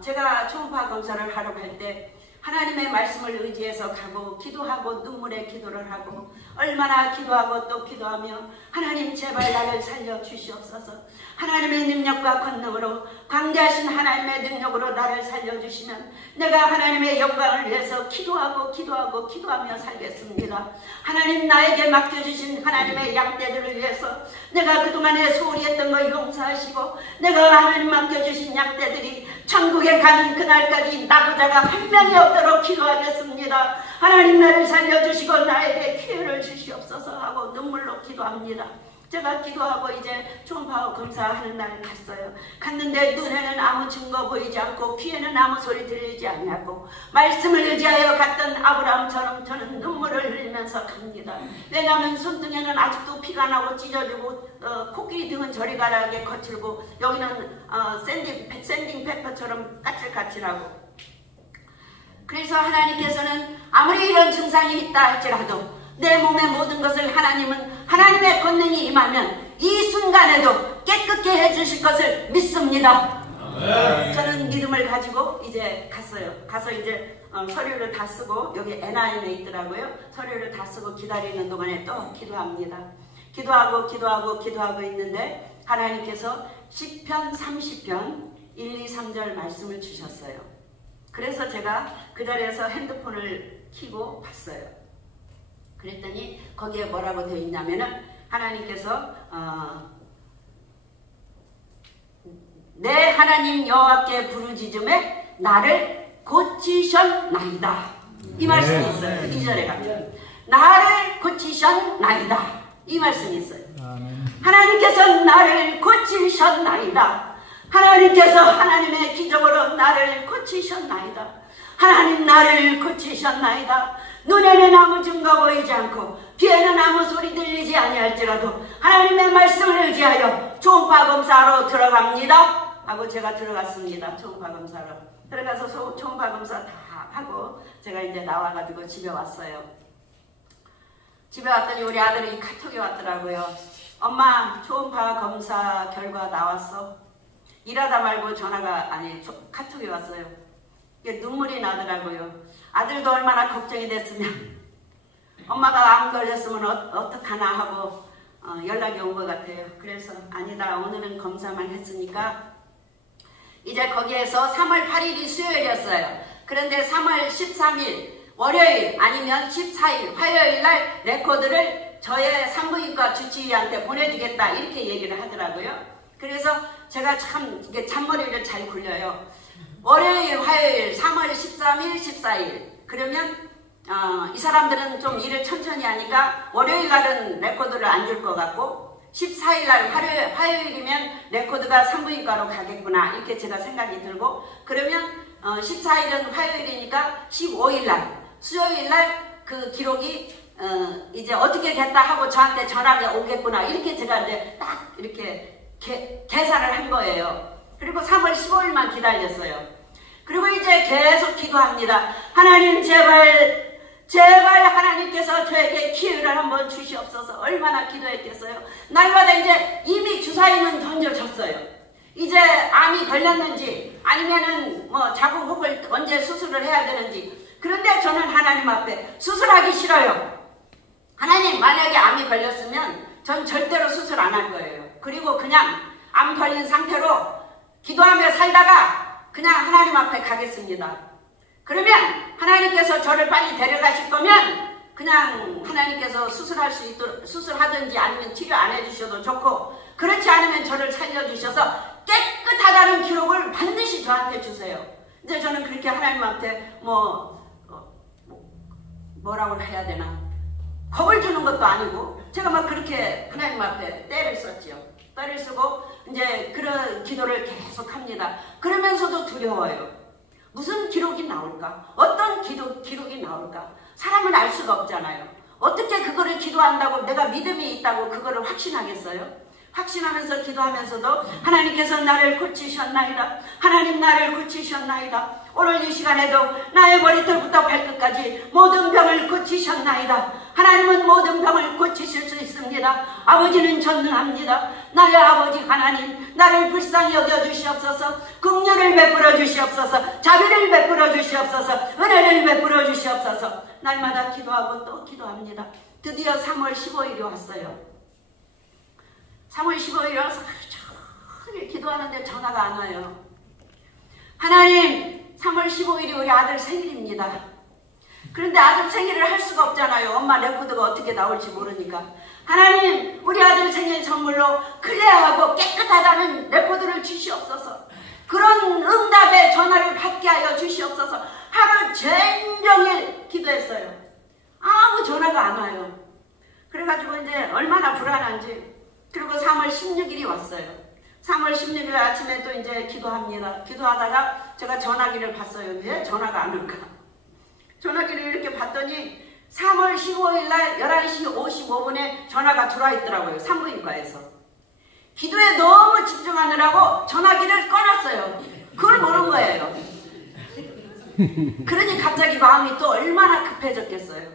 제가 초음파 검사를 하러 갈 때 하나님의 말씀을 의지해서 가고 기도하고 눈물의 기도를 하고 얼마나 기도하고 또 기도하며 하나님 제발 나를 살려 주시옵소서. 하나님의 능력과 권능으로 광대하신 하나님의 능력으로 나를 살려주시면 내가 하나님의 영광을 위해서 기도하며 살겠습니다. 하나님 나에게 맡겨주신 하나님의 양떼들을 위해서 내가 그동안에 소홀히 했던 거 용서하시고 내가 하나님 맡겨주신 양떼들이 천국에 가는 그날까지 나부자가 한 명이 없도록 기도하겠습니다. 하나님 나를 살려주시고 나에게 기회를 주시옵소서 하고 눈물로 기도합니다. 제가 기도하고 이제 초음파 검사하는 날 갔어요. 갔는데 눈에는 아무 증거 보이지 않고 귀에는 아무 소리 들리지 않냐고 말씀을 의지하여 갔던 아브라함처럼 저는 눈물을 흘리면서 갑니다. 왜냐하면 손등에는 아직도 피가 나고 찢어지고 코끼리 등은 저리 가라하게 거칠고 여기는 샌딩 페퍼처럼 까칠까칠하고 그래서 하나님께서는 아무리 이런 증상이 있다 할지라도 내 몸의 모든 것을 하나님의 권능이 임하면 이 순간에도 깨끗게 해주실 것을 믿습니다. 저는 믿음을 가지고 이제 갔어요. 가서 이제 서류를 다 쓰고 여기 NIM에 있더라고요. 서류를 다 쓰고 기다리는 동안에 또 기도합니다. 기도하고 있는데 하나님께서 시편 30편 1, 2, 3절 말씀을 주셨어요. 그래서 제가 그 자리에서 핸드폰을 켜고 봤어요. 그랬더니 거기에 뭐라고 되어 있냐면은 하나님께서 내 하나님 여호와께 부르짖음에 나를 고치셨나이다. 이 말씀이 있어요. 2절에 가면 나를 고치셨나이다. 이 말씀이 있어요. 하나님께서 나를 고치셨나이다. 하나님께서 하나님의 기적으로 나를 고치셨나이다. 하나님 나를 고치셨나이다. 눈에는 아무 증거 보이지 않고 귀에는 아무 소리 들리지 아니할지라도 하나님의 말씀을 의지하여 초음파 검사로 들어갑니다 하고 제가 들어갔습니다. 초음파 검사로 들어가서 초음파 검사 다 하고 제가 이제 나와가지고 집에 왔어요. 집에 왔더니 우리 아들이 카톡이 왔더라고요. 엄마 초음파 검사 결과 나왔어. 일하다 말고 카톡이 왔어요. 눈물이 나더라고요. 아들도 얼마나 걱정이 됐으면 엄마가 암 걸렸으면 어떡하나 하고 연락이 온 것 같아요. 그래서 아니다 오늘은 검사만 했으니까 이제 거기에서 3월 8일이 수요일이었어요. 그런데 3월 13일 월요일 아니면 14일 화요일 날 레코드를 저의 산부인과 주치의한테 보내주겠다 이렇게 얘기를 하더라고요. 그래서 제가 참 이게 잔머리를 잘 굴려요. 월요일, 화요일, 3월 13일, 14일. 그러면 이 사람들은 좀 일을 천천히 하니까 월요일 날은 레코드를 안 줄 것 같고 14일 날 화요일이면 레코드가 산부인과로 가겠구나 이렇게 제가 생각이 들고 그러면 14일은 화요일이니까 15일 날 수요일 날 그 기록이 이제 어떻게 됐다 하고 저한테 전화가 오겠구나 이렇게 제가 이제 딱 이렇게 계산을 한 거예요. 그리고 3월 15일만 기다렸어요. 그리고 이제 계속 기도합니다. 하나님 제발 하나님께서 저에게 기회를 한번 주시옵소서. 얼마나 기도했겠어요. 날마다 이제 이미 주사위는 던져졌어요. 이제 암이 걸렸는지 아니면은 뭐 자궁혹을 언제 수술을 해야 되는지. 그런데 저는 하나님 앞에 수술하기 싫어요. 하나님 만약에 암이 걸렸으면 전 절대로 수술 안 할 거예요. 그리고 그냥 암 걸린 상태로 기도하며 살다가 그냥 하나님 앞에 가겠습니다. 그러면 하나님께서 저를 빨리 데려가실 거면 그냥 하나님께서 수술할 수 있도록 수술하든지 아니면 치료 안 해주셔도 좋고 그렇지 않으면 저를 살려주셔서 깨끗하다는 기록을 반드시 저한테 주세요. 이제 저는 그렇게 하나님 앞에 뭐라고 해야 되나 겁을 주는 것도 아니고 제가 막 그렇게 하나님 앞에 때를 썼지요. 때를 쓰고 이제 그런 기도를 계속 합니다. 그러면서도 두려워요. 무슨 기록이 나올까? 어떤 기록이 나올까? 사람은 알 수가 없잖아요. 어떻게 그거를 기도한다고 내가 믿음이 있다고 그거를 확신하겠어요? 확신하면서 기도하면서도 하나님께서 나를 고치셨나이다. 하나님 나를 고치셨나이다. 오늘 이 시간에도 나의 머리털부터 발끝까지 모든 병을 고치셨나이다. 하나님은 모든 병을 고치실 수 있습니다. 아버지는 전능합니다. 나의 아버지 하나님 나를 불쌍히 여겨주시옵소서. 긍휼을 베풀어 주시옵소서. 자비를 베풀어 주시옵소서. 은혜를 베풀어 주시옵소서. 날마다 기도하고 또 기도합니다. 드디어 3월 15일이 왔어요. 3월 15일에 와서 하루 기도하는데 전화가 안 와요. 하나님 3월 15일이 우리 아들 생일입니다. 그런데 아들 생일을 할 수가 없잖아요. 엄마 레코드가 어떻게 나올지 모르니까. 하나님 우리 아들 생일 선물로 클레어하고 깨끗하다는 레코드를 주시옵소서. 그런 응답의 전화를 받게 하여 주시옵소서. 하루 종일 기도했어요. 아무 전화가 안 와요. 그래가지고 이제 얼마나 불안한지. 그리고 3월 16일이 왔어요. 3월 16일 아침에 또 이제 기도합니다. 기도하다가 제가 전화기를 봤어요. 왜 전화가 안 올까? 전화기를 이렇게 봤더니 3월 15일 날 11시 55분에 전화가 들어와 있더라고요. 산부인과에서. 기도에 너무 집중하느라고 전화기를 꺼놨어요. 그걸 모른 거예요. 그러니 갑자기 마음이 또 얼마나 급해졌겠어요.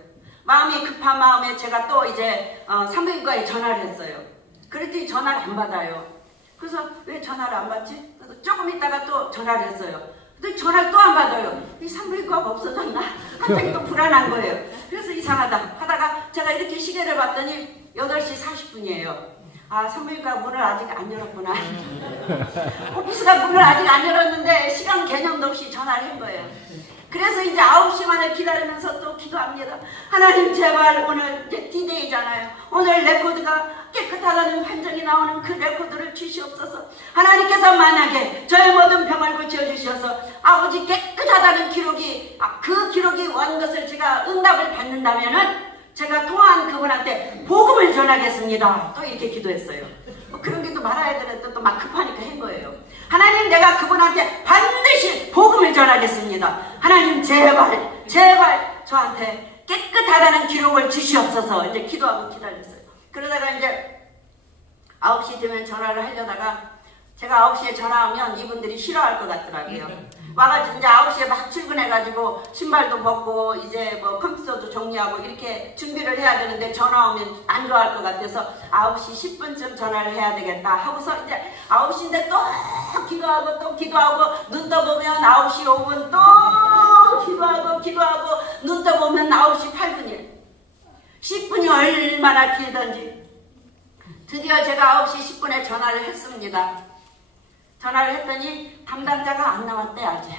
마음이 급한 마음에 제가 또 이제 산부인과에 전화를 했어요. 그랬더니 전화를 안 받아요. 그래서 왜 전화를 안 받지? 그래서 조금 있다가 또 전화를 했어요. 근데 전화를 또 안 받아요. 이 산부인과가 없어졌나? 갑자기 또 불안한 거예요. 그래서 이상하다 하다가 제가 이렇게 시계를 봤더니 8시 40분이에요. 아, 산부인과 문을 아직 안 열었구나. 오피스가 문을 아직 안 열었는데 시간 개념도 없이 전화를 한 거예요. 그래서 이제 9시만을 기다리면서 또 기도합니다. 하나님 제발 오늘 이제 D-Day잖아요. 오늘 레코드가 깨끗하다는 판정이 나오는 그 레코드를 주시옵소서. 하나님께서 만약에 저의 모든 병을 고쳐주셔서 아버지 깨끗하다는 기록이 그 기록이 온 것을 제가 응답을 받는다면은 제가 통화한 그분한테 복음을 전하겠습니다. 또 이렇게 기도했어요. 그런 게 또 말아야 되는데 또 막 급하니까 한 거예요. 하나님 내가 그분한테 반드시 복음을 전하겠습니다. 하나님 제발 저한테 깨끗하다는 기록을 주시옵소서. 이제 기도하고 기다렸어요. 그러다가 이제 9시 되면 전화를 하려다가 제가 9시에 전화하면 이분들이 싫어할 것 같더라고요. 와가지고 이제 9시에 막 출근해가지고 신발도 벗고 이제 뭐 컴퓨터도 정리하고 이렇게 준비를 해야 되는데 전화 오면 안 좋아할 것 같아서 9시 10분쯤 전화를 해야 되겠다 하고서 이제 9시인데 또 기도하고 눈 떠보면 9시 5분 또 기도하고 눈 떠보면 9시 8분이에요. 10분이 얼마나 길던지. 드디어 제가 9시 10분에 전화를 했습니다. 전화를 했더니 담당자가 안 나왔대 아직.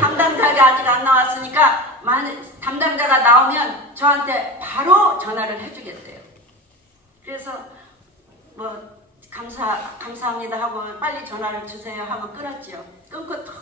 담당자가 아직 안 나왔으니까 담당자가 나오면 저한테 바로 전화를 해주겠대요. 그래서 감사합니다 하고 빨리 전화를 주세요 하고 끊었지요. 끊고 또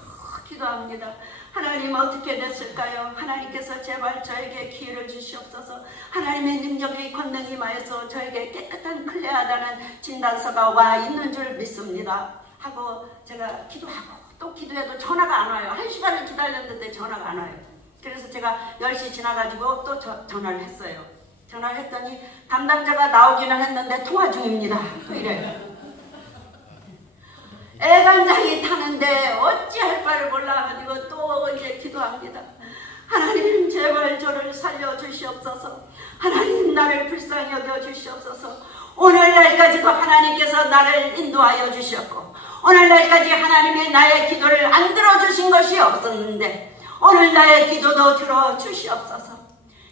기도합니다. 하나님 어떻게 됐을까요? 하나님께서 제발 저에게 기회를 주시옵소서. 하나님의 능력이 권능이 임하여서 저에게 깨끗한 클레아다는 진단서가 와 있는 줄 믿습니다. 하고 제가 기도하고 또 기도해도 전화가 안 와요. 1시간을 기다렸는데 전화가 안 와요. 그래서 제가 10시 지나가지고 또 전화를 했어요. 전화를 했더니 담당자가 나오기는 했는데 통화 중입니다. 또 이래요. 애간장이 타는데 어찌할 바를 몰라가지고 또 이제 기도합니다. 하나님 제발 저를 살려주시옵소서. 하나님 나를 불쌍히 여겨주시옵소서. 오늘날까지도 하나님께서 나를 인도하여 주셨고 오늘날까지 하나님이 나의 기도를 안 들어주신 것이 없었는데 오늘 나의 기도도 들어주시옵소서.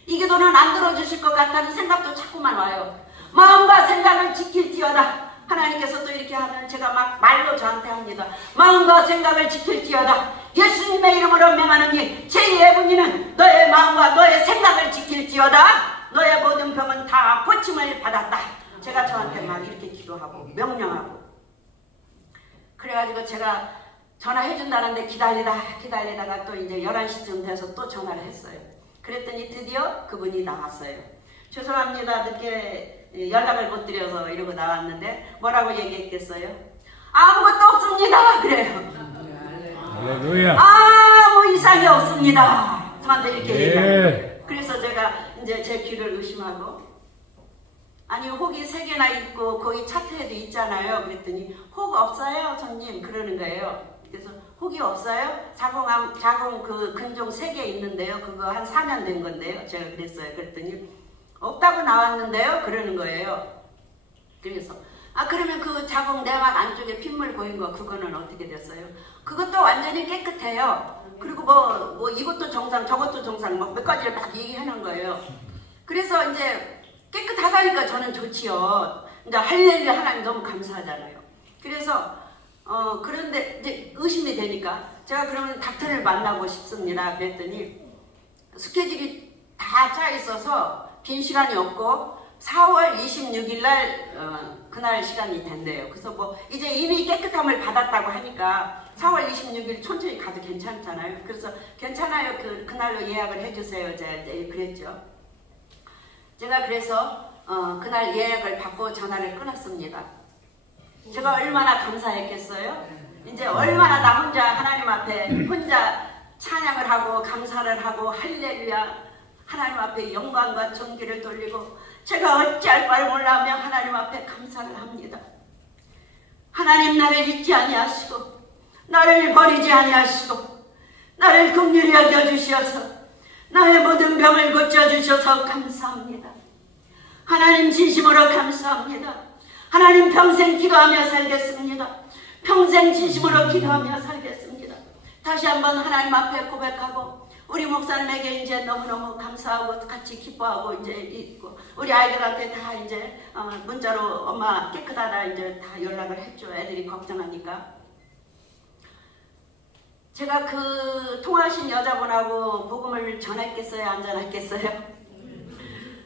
이 기도는 안 들어주실 것 같다는 생각도 자꾸만 와요. 마음과 생각을 지킬지어다. 하나님께서 또 이렇게 하면 제가 막 말로 저한테 합니다. 마음과 생각을 지킬지어다. 예수님의 이름으로 명하느니 제 예분이는 너의 마음과 너의 생각을 지킬지어다. 너의 모든 병은 다 고침을 받았다. 제가 저한테 막 이렇게 기도하고 명령하고 그래가지고 제가 전화해준다는데 기다리다가 또 이제 11시쯤 돼서 또 전화를 했어요. 그랬더니 드디어 그분이 나왔어요. 죄송합니다. 늦게 연락을 못 드려서 이러고 나왔는데 뭐라고 얘기했겠어요? 아무것도 없습니다. 그래요. 할렐루야. 아무 이상이 없습니다. 저한테 이렇게 얘기해요. 그래서 제가 이제 제 귀를 의심하고 아니 혹이 3개나 있고 거기 차트에도 있잖아요. 그랬더니 혹 없어요 손님 그러는 거예요. 그래서 혹이 없어요? 자궁 그 근종 3개 있는데요. 그거 한 4년 된 건데요. 제가 그랬어요. 그랬더니 없다고 나왔는데요. 그러는 거예요. 그래서 그러면 그 자궁 내막 안쪽에 핏물 보인 거 그거는 어떻게 됐어요? 그것도 완전히 깨끗해요. 그리고 뭐 이것도 정상 저것도 정상 몇 가지를 막 얘기하는 거예요. 그래서 이제 깨끗하다니까 저는 좋지요. 이제 할렐루야 하나님 너무 감사하잖아요. 그래서 그런데 이제 의심이 되니까 제가 그러면 닥터를 만나고 싶습니다. 그랬더니 스케줄이 다 짜 있어서 빈 시간이 없고 4월 26일 날 그날 시간이 된대요. 그래서 뭐 이제 이미 깨끗함을 받았다고 하니까 4월 26일 천천히 가도 괜찮잖아요. 그래서 괜찮아요. 그날로 예약을 해주세요. 제가 그랬죠. 제가 그래서 그날 예약을 받고 전화를 끊었습니다. 제가 얼마나 감사했겠어요? 이제 얼마나 나 혼자 하나님 앞에 혼자 찬양을 하고 감사를 하고 할렐루야 하나님 앞에 영광과 존귀를 돌리고 제가 어찌할 바를 몰라하며 하나님 앞에 감사를 합니다. 하나님 나를 잊지 아니하시고 나를 버리지 아니하시고 나를 긍휼히 여겨주셔서 나의 모든 병을 고쳐주셔서 감사합니다. 하나님 진심으로 감사합니다. 하나님 평생 기도하며 살겠습니다. 평생 진심으로 기도하며 살겠습니다. 다시 한번 하나님 앞에 고백하고 우리 목사님에게 이제 너무너무 감사하고 같이 기뻐하고 이제 있고 우리 아이들한테 다 이제 문자로 엄마 깨끗하다 이제 다 연락을 했죠. 애들이 걱정하니까. 제가 그 통화하신 여자분하고 복음을 전했겠어요? 안 전했겠어요?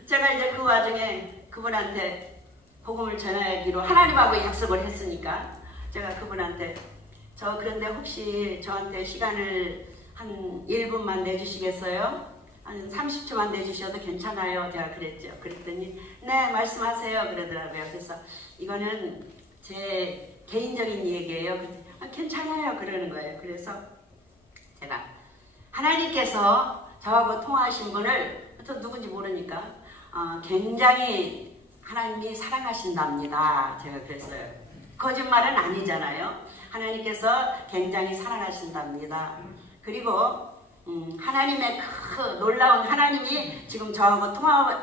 제가 이제 그 와중에 그분한테 복음을 전하기로 하나님하고 약속을 했으니까 제가 그분한테 그런데 혹시 저한테 시간을 한 1분만 내주시겠어요? 한 30초만 내주셔도 괜찮아요. 제가 그랬죠. 그랬더니 네 말씀하세요 그러더라고요. 그래서 이거는 제 개인적인 얘기예요. 괜찮아요 그러는 거예요. 그래서 제가 하나님께서 저하고 통화하신 분을 또 누군지 모르니까 굉장히 하나님이 사랑하신답니다. 제가 그랬어요. 거짓말은 아니잖아요. 하나님께서 굉장히 사랑하신답니다. 그리고 하나님의 그 놀라운 하나님이 지금 저하고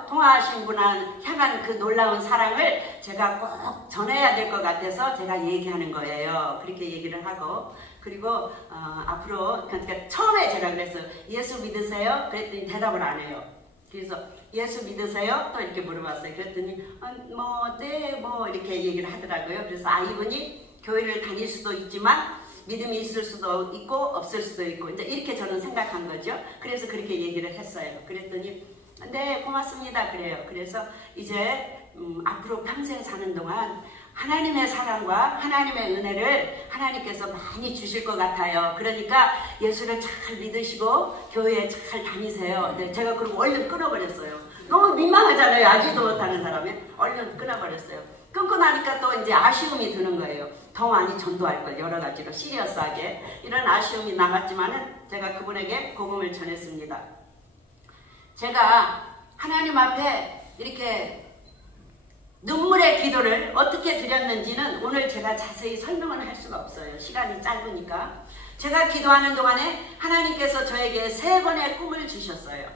통화하신 분한 향한 그 놀라운 사랑을 제가 꼭 전해야 될 것 같아서 제가 얘기하는 거예요. 그렇게 얘기를 하고 그리고 앞으로 그러니까 처음에 제가 그랬어요. 예수 믿으세요? 그랬더니 대답을 안 해요. 그래서 예수 믿으세요? 또 이렇게 물어봤어요. 그랬더니 네 이렇게 얘기를 하더라고요. 그래서 이분이 교회를 다닐 수도 있지만 믿음이 있을 수도 있고 없을 수도 있고 이제 이렇게 저는 생각한 거죠. 그래서 그렇게 얘기를 했어요. 그랬더니 네 고맙습니다 그래요. 그래서 이제 앞으로 평생 사는 동안 하나님의 사랑과 하나님의 은혜를 하나님께서 많이 주실 것 같아요. 그러니까 예수를 잘 믿으시고 교회에 잘 다니세요. 네, 제가 그리고 얼른 끊어버렸어요. 너무 민망하잖아요. 알지도 못하는 사람이. 얼른 끊어버렸어요. 끊고 나니까 또 이제 아쉬움이 드는 거예요. 더 많이 전도할 걸, 여러 가지로 시리어스하게. 이런 아쉬움이 남았지만은 제가 그분에게 복음을 전했습니다. 제가 하나님 앞에 이렇게 눈물의 기도를 어떻게 드렸는지는 오늘 제가 자세히 설명을 할 수가 없어요. 시간이 짧으니까. 제가 기도하는 동안에 하나님께서 저에게 3번의 꿈을 주셨어요.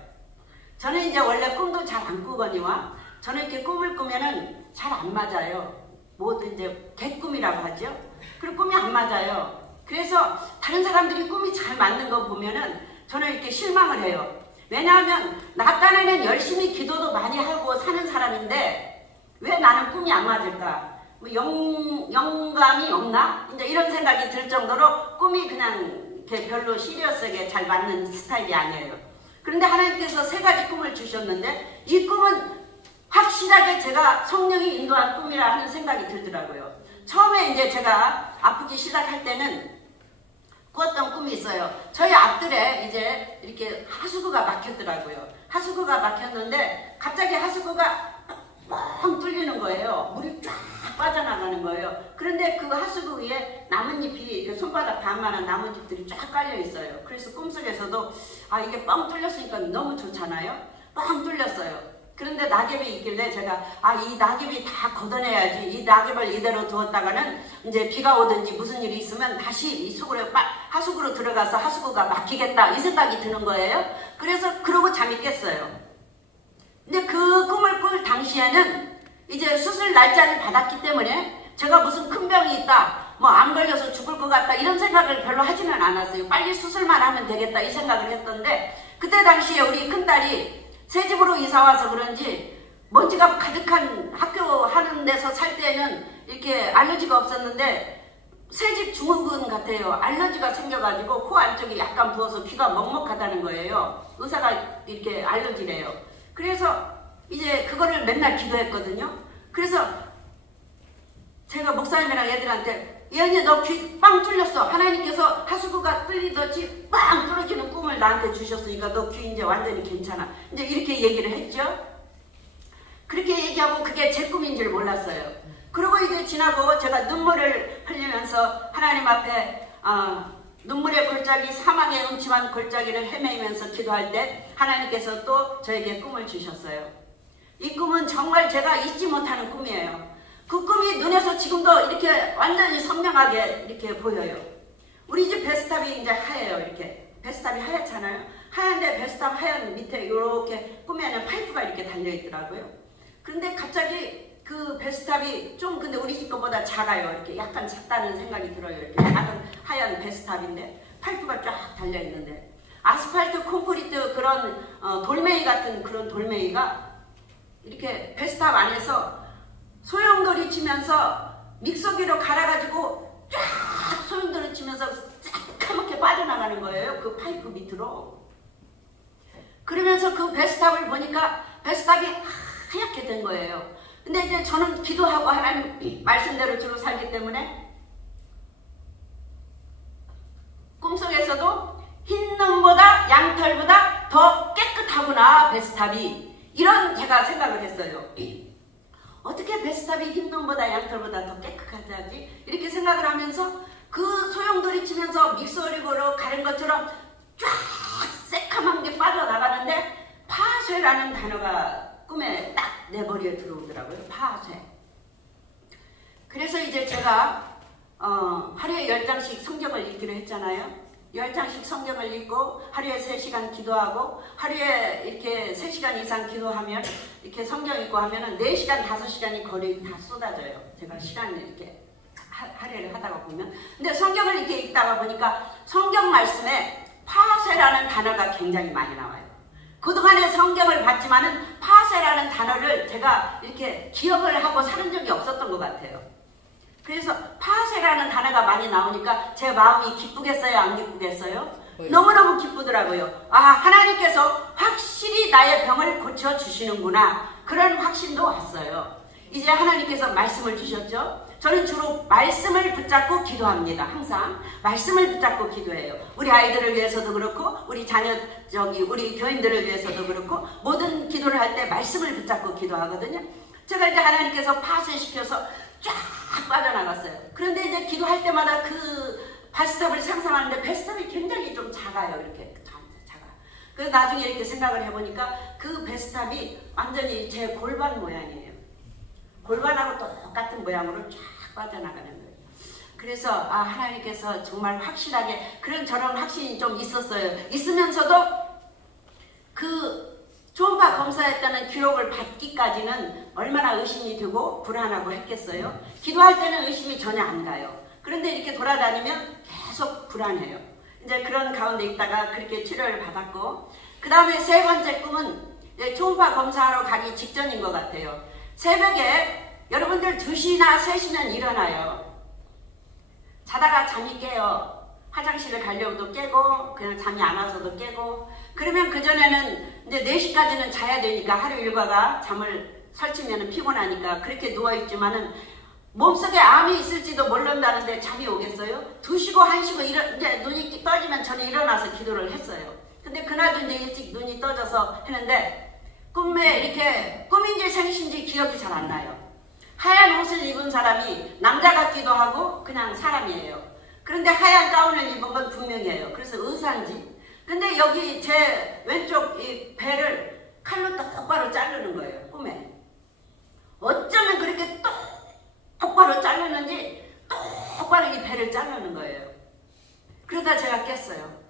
저는 이제 원래 꿈도 잘 안 꾸거니와 저는 이렇게 꿈을 꾸면은 잘 안 맞아요. 뭐든 이제 개꿈이라고 하죠. 그리고 꿈이 안 맞아요. 그래서 다른 사람들이 꿈이 잘 맞는 거 보면은 저는 이렇게 실망을 해요. 왜냐하면 나 딴에는 열심히 기도도 많이 하고 사는 사람인데 왜 나는 꿈이 안 맞을까? 뭐 영감이 없나? 이제 이런 생각이 들 정도로 꿈이 그냥 이렇게 별로 시리어스하게 잘 맞는 스타일이 아니에요. 그런데 하나님께서 3가지 꿈을 주셨는데 이 꿈은 확실하게 제가 성령이 인도한 꿈이라 하는 생각이 들더라고요. 처음에 이제 제가 아프기 시작할 때는 꾸었던 꿈이 있어요. 저희 앞들에 이제 이렇게 하수구가 막혔더라고요. 하수구가 막혔는데 갑자기 하수구가 뻥 뚫리는 거예요. 물이 쫙 빠져나가는 거예요. 그런데 그 하수구 위에 나뭇잎이 손바닥 반만한 나뭇잎들이 쫙 깔려 있어요. 그래서 꿈속에서도 아 이게 뻥 뚫렸으니까 너무 좋잖아요. 뻥 뚫렸어요. 그런데 낙엽이 있길래 제가 아 이 낙엽이 다 걷어내야지. 이 낙엽을 이대로 두었다가는 이제 비가 오든지 무슨 일이 있으면 다시 이 하수구로 들어가서 하수구가 막히겠다 이 생각이 드는 거예요. 그래서 그러고 잠이 깼어요. 근데 그 꿈을 꿀 당시에는 이제 수술 날짜를 받았기 때문에 제가 무슨 큰 병이 있다, 뭐 안 걸려서 죽을 것 같다 이런 생각을 별로 하지는 않았어요. 빨리 수술만 하면 되겠다 이 생각을 했던데 그때 당시에 우리 큰딸이 새집으로 이사와서 그런지 먼지가 가득한 학교 하는 데서 살 때는 이렇게 알러지가 없었는데 새집 증후군 같아요. 알러지가 생겨가지고 코 안쪽이 약간 부어서 귀가 먹먹하다는 거예요. 의사가 이렇게 알러지래요. 그래서 이제 그거를 맨날 기도했거든요. 그래서 제가 목사님이랑 애들한테 얘네 너 귀 빵 뚫렸어. 하나님께서 하수구가 뚫리듯이 빵 뚫어지는 꿈을 나한테 주셨으니까 너 귀 이제 완전히 괜찮아. 이제 이렇게 얘기를 했죠. 그렇게 얘기하고 그게 제 꿈인 줄 몰랐어요. 그리고 이제 지나고 제가 눈물을 흘리면서 하나님 앞에 눈물의 골짜기, 사망의 음침한 골짜기를 헤매면서 기도할 때 하나님께서 또 저에게 꿈을 주셨어요. 이 꿈은 정말 제가 잊지 못하는 꿈이에요. 그 꿈이 눈에서 지금도 이렇게 완전히 선명하게 이렇게 보여요. 우리 집 베스탑이 이제 하얘요. 이렇게 베스탑이 하얗잖아요. 하얀데 베스탑 하얀 밑에 이렇게 꿈에는 파이프가 이렇게 달려있더라고요. 그런데 갑자기 그 베스탑이 좀 근데 우리 집 거보다 작아요. 이렇게 약간 작다는 생각이 들어요. 이렇게 작은 하얀 베스탑인데 파이프가 쫙 달려있는데 아스팔트 콘크리트 그런 돌멩이 같은 그런 돌멩이가 이렇게 베스탑 안에서 소용돌이 치면서 믹서기로 갈아가지고 쫙 소용돌이 치면서 까맣게 빠져나가는 거예요. 그 파이프 밑으로. 그러면서 그 베스탑을 보니까 베스탑이 하얗게 된 거예요. 근데 이제 저는 기도하고 하나님 말씀대로 주로 살기 때문에 꿈속에서도 흰 눈보다 양털보다 더 깨끗하구나 베스탑이. 이런 제가 생각을 했어요. 어떻게 베스탑이 흰 눈보다 양털보다 더 깨끗하지? 이렇게 생각을 하면서 그 소용돌이 치면서 믹서기로 가른 것처럼 쫙 새카만 게 빠져나가는데 파쇄라는 단어가 꿈에 딱 내 머리에 들어오더라고요. 파쇄. 그래서 이제 제가 하루에 10장씩 성경을 읽기로 했잖아요. 10장씩 성경을 읽고 하루에 3시간 기도하고 하루에 이렇게 3시간 이상 기도하면 이렇게 성경 읽고 하면은 4시간 5시간이 거의 다 쏟아져요. 제가 시간을 이렇게 할애를 하다가 보면. 근데 성경을 이렇게 읽다가 보니까 성경 말씀에 파쇄라는 단어가 굉장히 많이 나와요. 그동안에 성경을 봤지만은 파쇄라는 단어를 제가 이렇게 기억을 하고 사는 적이 없었던 것 같아요. 그래서 파쇄라는 단어가 많이 나오니까 제 마음이 기쁘겠어요? 안 기쁘겠어요? 너무너무 기쁘더라고요. 아, 하나님께서 확실히 나의 병을 고쳐주시는구나. 그런 확신도 왔어요. 이제 하나님께서 말씀을 주셨죠. 저는 주로 말씀을 붙잡고 기도합니다. 항상 말씀을 붙잡고 기도해요. 우리 아이들을 위해서도 그렇고 우리 자녀 우리 교인들을 위해서도 그렇고 모든 기도를 할 때 말씀을 붙잡고 기도하거든요. 제가 이제 하나님께서 팟을 시켜서 쫙 빠져나갔어요. 그런데 이제 기도할 때마다 그 바스탑을 상상하는데 바스탑이 굉장히 좀 작아요. 이렇게 작아. 그래서 나중에 이렇게 생각을 해보니까 그 바스탑이 완전히 제 골반 모양이에요. 골반하고 똑같은 모양으로 쫙 빠져나가는 거예요. 그래서 하나님께서 정말 확실하게 그런 저런 확신이 좀 있었어요. 있으면서도 그 초음파 검사했다는 기록을 받기까지는 얼마나 의심이 되고 불안하고 했겠어요. 기도할 때는 의심이 전혀 안 가요. 그런데 이렇게 돌아다니면 계속 불안해요. 이제 그런 가운데 있다가 그렇게 치료를 받았고, 그 다음에 세 번째 꿈은 초음파 검사하러 가기 직전인 것 같아요. 새벽에 여러분들 2시나 3시면 일어나요. 자다가 잠이 깨요. 화장실을 가려고도 깨고 그냥 잠이 안 와서도 깨고. 그러면 그전에는 이제 4시까지는 자야 되니까 하루 일과가 잠을 설치면 피곤하니까 그렇게 누워있지만은 몸속에 암이 있을지도 모른다는데 잠이 오겠어요? 2시고 1시고 이제 눈이 떠지면 저는 일어나서 기도를 했어요. 근데 그날도 이제 일찍 눈이 떠져서 했는데 꿈에 이렇게 꿈인지 생신지 기억이 잘 안 나요. 하얀 옷을 입은 사람이 남자 같기도 하고 그냥 사람이에요. 그런데 하얀 가운을 입은 건 분명해요. 그래서 의사인지. 근데 여기 제 왼쪽 이 배를 칼로 똑바로 자르는 거예요. 꿈에. 어쩌면 그렇게 똑바로 자르는지 똑바로 이 배를 자르는 거예요. 그러다 제가 깼어요.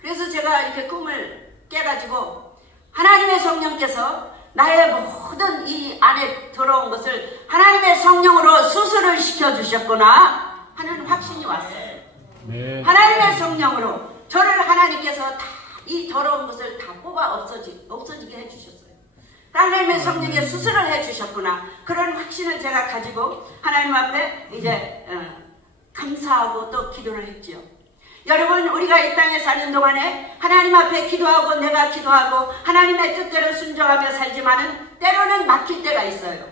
그래서 제가 이렇게 꿈을 깨가지고 하나님의 성령께서 나의 모든 이 안에 들어온 것을 하나님의 성령으로 수술을 시켜주셨구나 하는 확신이 왔어요. 네. 하나님의 성령으로 저를 하나님께서 다 이 더러운 것을 다 뽑아 없어지게 해주셨어요. 하나님의 성령에 수술을 해주셨구나. 그런 확신을 제가 가지고 하나님 앞에 이제 감사하고 또 기도를 했지요. 여러분, 우리가 이 땅에 사는 동안에 하나님 앞에 기도하고 내가 기도하고 하나님의 뜻대로 순종하며 살지만은 때로는 막힐 때가 있어요.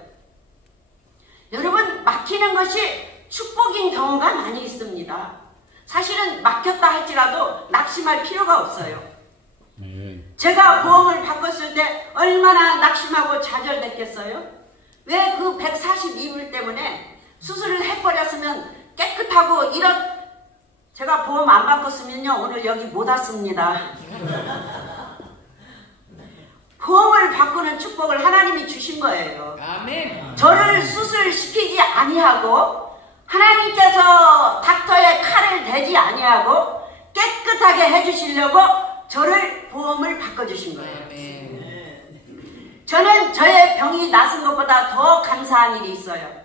여러분, 막히는 것이 축복인 경우가 많이 있습니다. 사실은 막혔다 할지라도 낙심할 필요가 없어요. 제가 보험을 바꿨을 때 얼마나 낙심하고 좌절됐겠어요? 왜 그 142불 때문에 수술을 해버렸으면 깨끗하고 제가 보험 안 바꿨으면요 오늘 여기 못 왔습니다. 보험을 바꾸는 축복을 하나님이 주신 거예요. 아멘. 저를 수술시키지 아니하고 하나님께서 닥터의 칼을 대지 아니하고 깨끗하게 해주시려고 저를 보험을 바꿔주신 거예요. 아멘. 저는 저의 병이 나은 것보다 더 감사한 일이 있어요.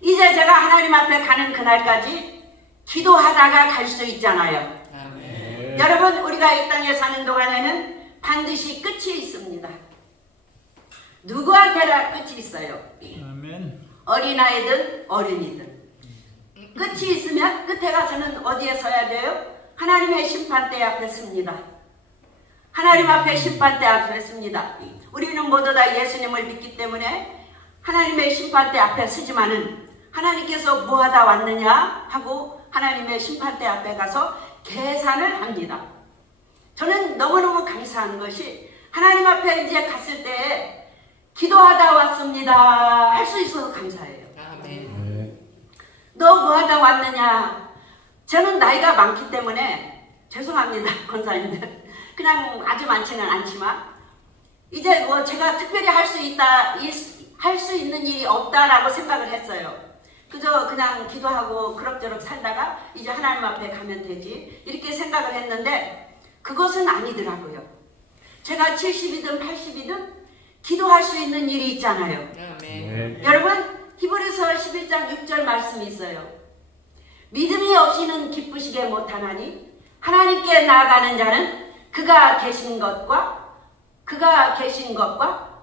이제 제가 하나님 앞에 가는 그날까지 기도하다가 갈 수 있잖아요. 아멘. 여러분, 우리가 이 땅에 사는 동안에는 반드시 끝이 있습니다. 누구한테나 끝이 있어요. 아멘. 어린아이든 어른이든 끝이 있으면 끝에 가서는 어디에 서야 돼요? 하나님의 심판대 앞에 섭니다. 하나님 앞에 심판대 앞에 섭니다. 우리는 모두 다 예수님을 믿기 때문에 하나님의 심판대 앞에 서지만은 하나님께서 뭐하다 왔느냐 하고 하나님의 심판대 앞에 가서 계산을 합니다. 저는 너무너무 감사한 것이 하나님 앞에 이제 갔을 때 기도하다 왔습니다 할 수 있어서 감사해요. 아멘. 너 뭐하다 왔느냐. 저는 나이가 많기 때문에 죄송합니다 권사님들. 그냥 아주 많지는 않지만 이제 뭐 제가 특별히 할 수 있는 일이 없다라고 생각을 했어요. 그저 그냥 기도하고 그럭저럭 살다가 이제 하나님 앞에 가면 되지 이렇게 생각을 했는데 그것은 아니더라고요. 제가 70이든 80이든 기도할 수 있는 일이 있잖아요. 네. 여러분, 히브리서 11장 6절 말씀이 있어요. 믿음이 없이는 기쁘시게 못하나니 하나님께 나아가는 자는 그가 계신 것과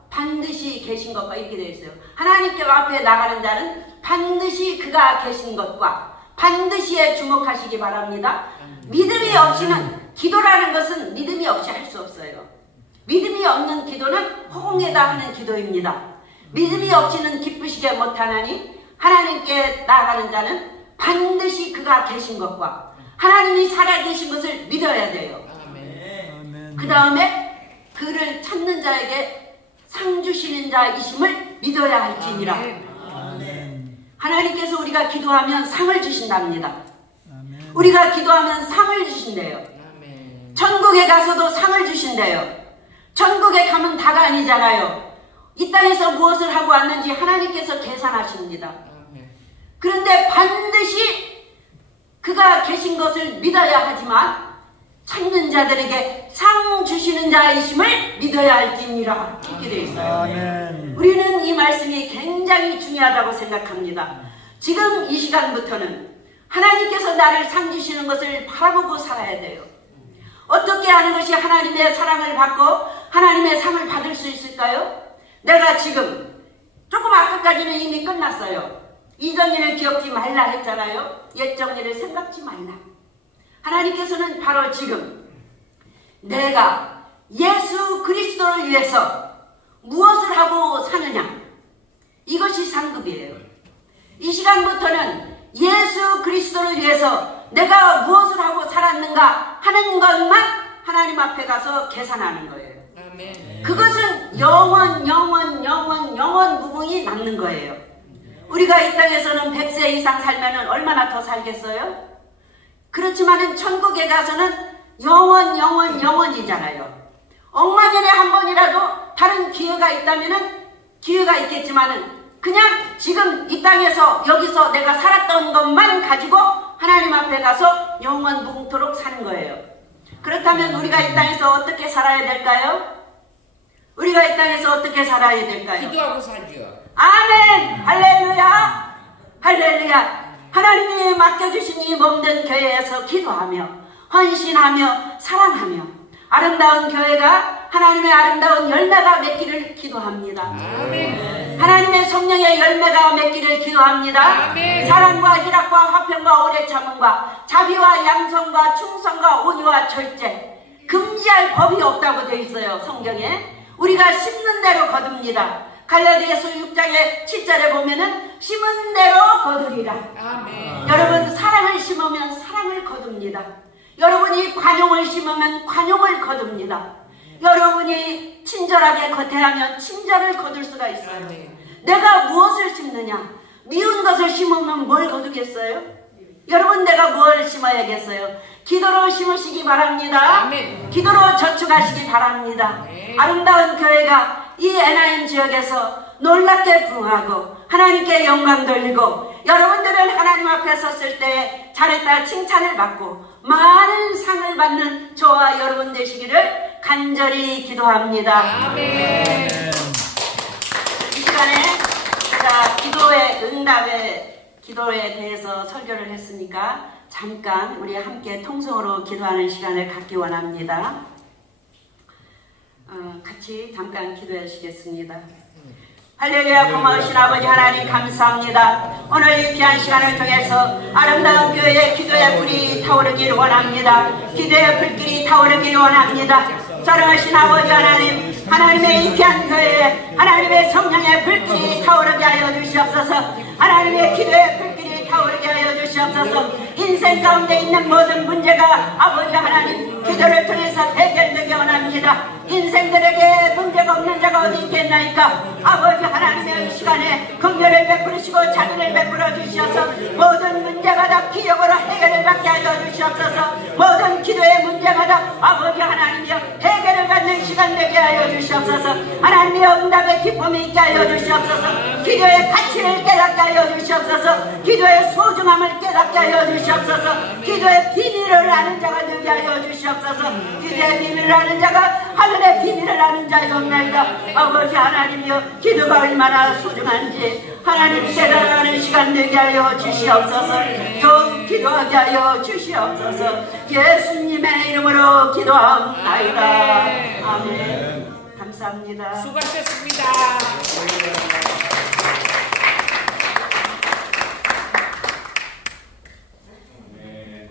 반드시 계신 것과 이렇게 되어 있어요. 하나님께 앞에 나가는 자는 반드시 그가 계신 것과 반드시에 주목하시기 바랍니다. 믿음이 없이는 기도라는 것은 믿음이 없이 할 수 없어요. 믿음이 없는 기도는 허공에다 하는 기도입니다. 믿음이 없이는 기쁘시게 못하나니 하나님께 나아가는 자는 반드시 그가 계신 것과 하나님이 살아계신 것을 믿어야 돼요. 그 다음에 그를 찾는 자에게 상 주시는 자이심을 믿어야 할지니라. 하나님께서 우리가 기도하면 상을 주신답니다. 우리가 기도하면 상을 주신대요. 천국에 가서도 상을 주신대요. 천국에 가면 다가 아니잖아요. 이 땅에서 무엇을 하고 왔는지 하나님께서 계산하십니다. 그런데 반드시 그가 계신 것을 믿어야 하지만 찾는 자들에게 상 주시는 자이심을 믿어야 할지니라 이렇게 되어 있어요. 우리는 이 말씀이 굉장히 중요하다고 생각합니다. 지금 이 시간부터는 하나님께서 나를 상 주시는 것을 바라보고 살아야 돼요. 어떻게 하는 것이 하나님의 사랑을 받고 하나님의 상을 받을 수 있을까요? 내가 지금 조금 아까까지는 이미 끝났어요. 이전 일을 기억지 말라 했잖아요. 옛적 일을 생각지 말라. 하나님께서는 바로 지금 내가 예수 그리스도를 위해서 무엇을 하고 사느냐, 이것이 상급이에요. 이 시간부터는 예수 그리스도를 위해서 내가 무엇을 하고 살았는가 하는 것만 하나님 앞에 가서 계산하는 거예요. 그것은 영원 무궁이 남는 거예요. 우리가 이 땅에서는 100세 이상 살면 얼마나 더 살겠어요? 그렇지만은 천국에 가서는 영원이잖아요. 억만 년에 한 번이라도 다른 기회가 있다면은 기회가 있겠지만은 그냥 지금 이 땅에서 여기서 내가 살았던 것만 가지고 하나님 앞에 가서 영원 무궁토록 사는 거예요. 그렇다면 우리가 이 땅에서 어떻게 살아야 될까요? 우리가 이 땅에서 어떻게 살아야 될까요? 기도하고 살죠. 아멘! 할렐루야! 할렐루야! 하나님이 맡겨주신 이 몸된 교회에서 기도하며 헌신하며 사랑하며 아름다운 교회가 하나님의 아름다운 열매가 맺기를 기도합니다. 아멘. 하나님의 성령의 열매가 맺기를 기도합니다. 아멘. 사랑과 희락과 화평과 오래 참음과 자비와 양성과 충성과 온유와 절제, 금지할 법이 없다고 되어 있어요. 성경에. 우리가 심는 대로 거둡니다. 갈라디아서 6장의 7절에 보면은 심은 대로 거두리라. 아멘. 여러분, 사랑을 심으면 사랑을 거둡니다. 여러분이 관용을 심으면 관용을 거둡니다. 여러분이 친절하게 거태하면 친절을 거둘 수가 있어요. 아멘. 내가 무엇을 심느냐? 미운 것을 심으면 뭘 거두겠어요? 여러분, 내가 뭘 심어야겠어요? 기도로 심으시기 바랍니다. 아멘. 기도로 저축하시기 바랍니다. 아멘. 아름다운 교회가 이 에나임 지역에서 놀랍게 부흥하고 하나님께 영광 돌리고 여러분들은 하나님 앞에 섰을 때 잘했다 칭찬을 받고 많은 상을 받는 저와 여러분 되시기를 간절히 기도합니다. 아멘. 이 시간에 제가 기도의 응답의 기도에 대해서 설교를 했으니까 잠깐 우리 함께 통성으로 기도하는 시간을 갖기 원합니다. 같이 잠깐 기도해 주시겠습니다. 할렐루야. 고마우신 아버지 하나님 감사합니다. 오늘 이 귀한 시간을 통해서 아름다운 교회의 기도의 불이 타오르기를 원합니다. 기도의 불길이 타오르기를 원합니다. 사랑하신 아버지 하나님, 하나님의 이 귀한 교회에 하나님의 성령의 불길이 타오르게 하여 주시옵소서. 하나님의 기도의 불길이 타오르게 하여 주시옵소서. 인생 가운데 있는 모든 문제가 아버지 하나님 기도를 통해서 해결되기 원합니다. 인생들에게 문제가 없는 자가 어디 있겠나이까. 아버지 하나님의 이 시간에 긍휼을 베풀으시고 자비를 베풀어 주시옵소서. 모든 문제마다 기적으로 해결을 받게 하여 주시옵소서. 모든 기도의 문제마다 아버지 하나님이여 해결을 받는 시간 되게 하여 주시옵소서. 하나님의 응답의 기쁨이 있게 하여 주시옵소서. 기도의 가치를 깨닫게 하여 주시옵소서. 기도의 소중함을 깨닫게 하여 주시옵소서. 기도의 비밀을 아는 자가 되게 하여 주시옵소서. 기도의 비밀을 아는 자가 하늘의 비밀을 아는 자이옵나이다. 아버지 하나님이여 기도가 얼마나 소중한지 하나님 깨달아가는 시간 되게 하여 주시옵소서. 더욱 기도하게 하여 주시옵소서. 예수님의 이름으로 기도합나이다. 아멘. 감사합니다. 수고하셨습니다. 네.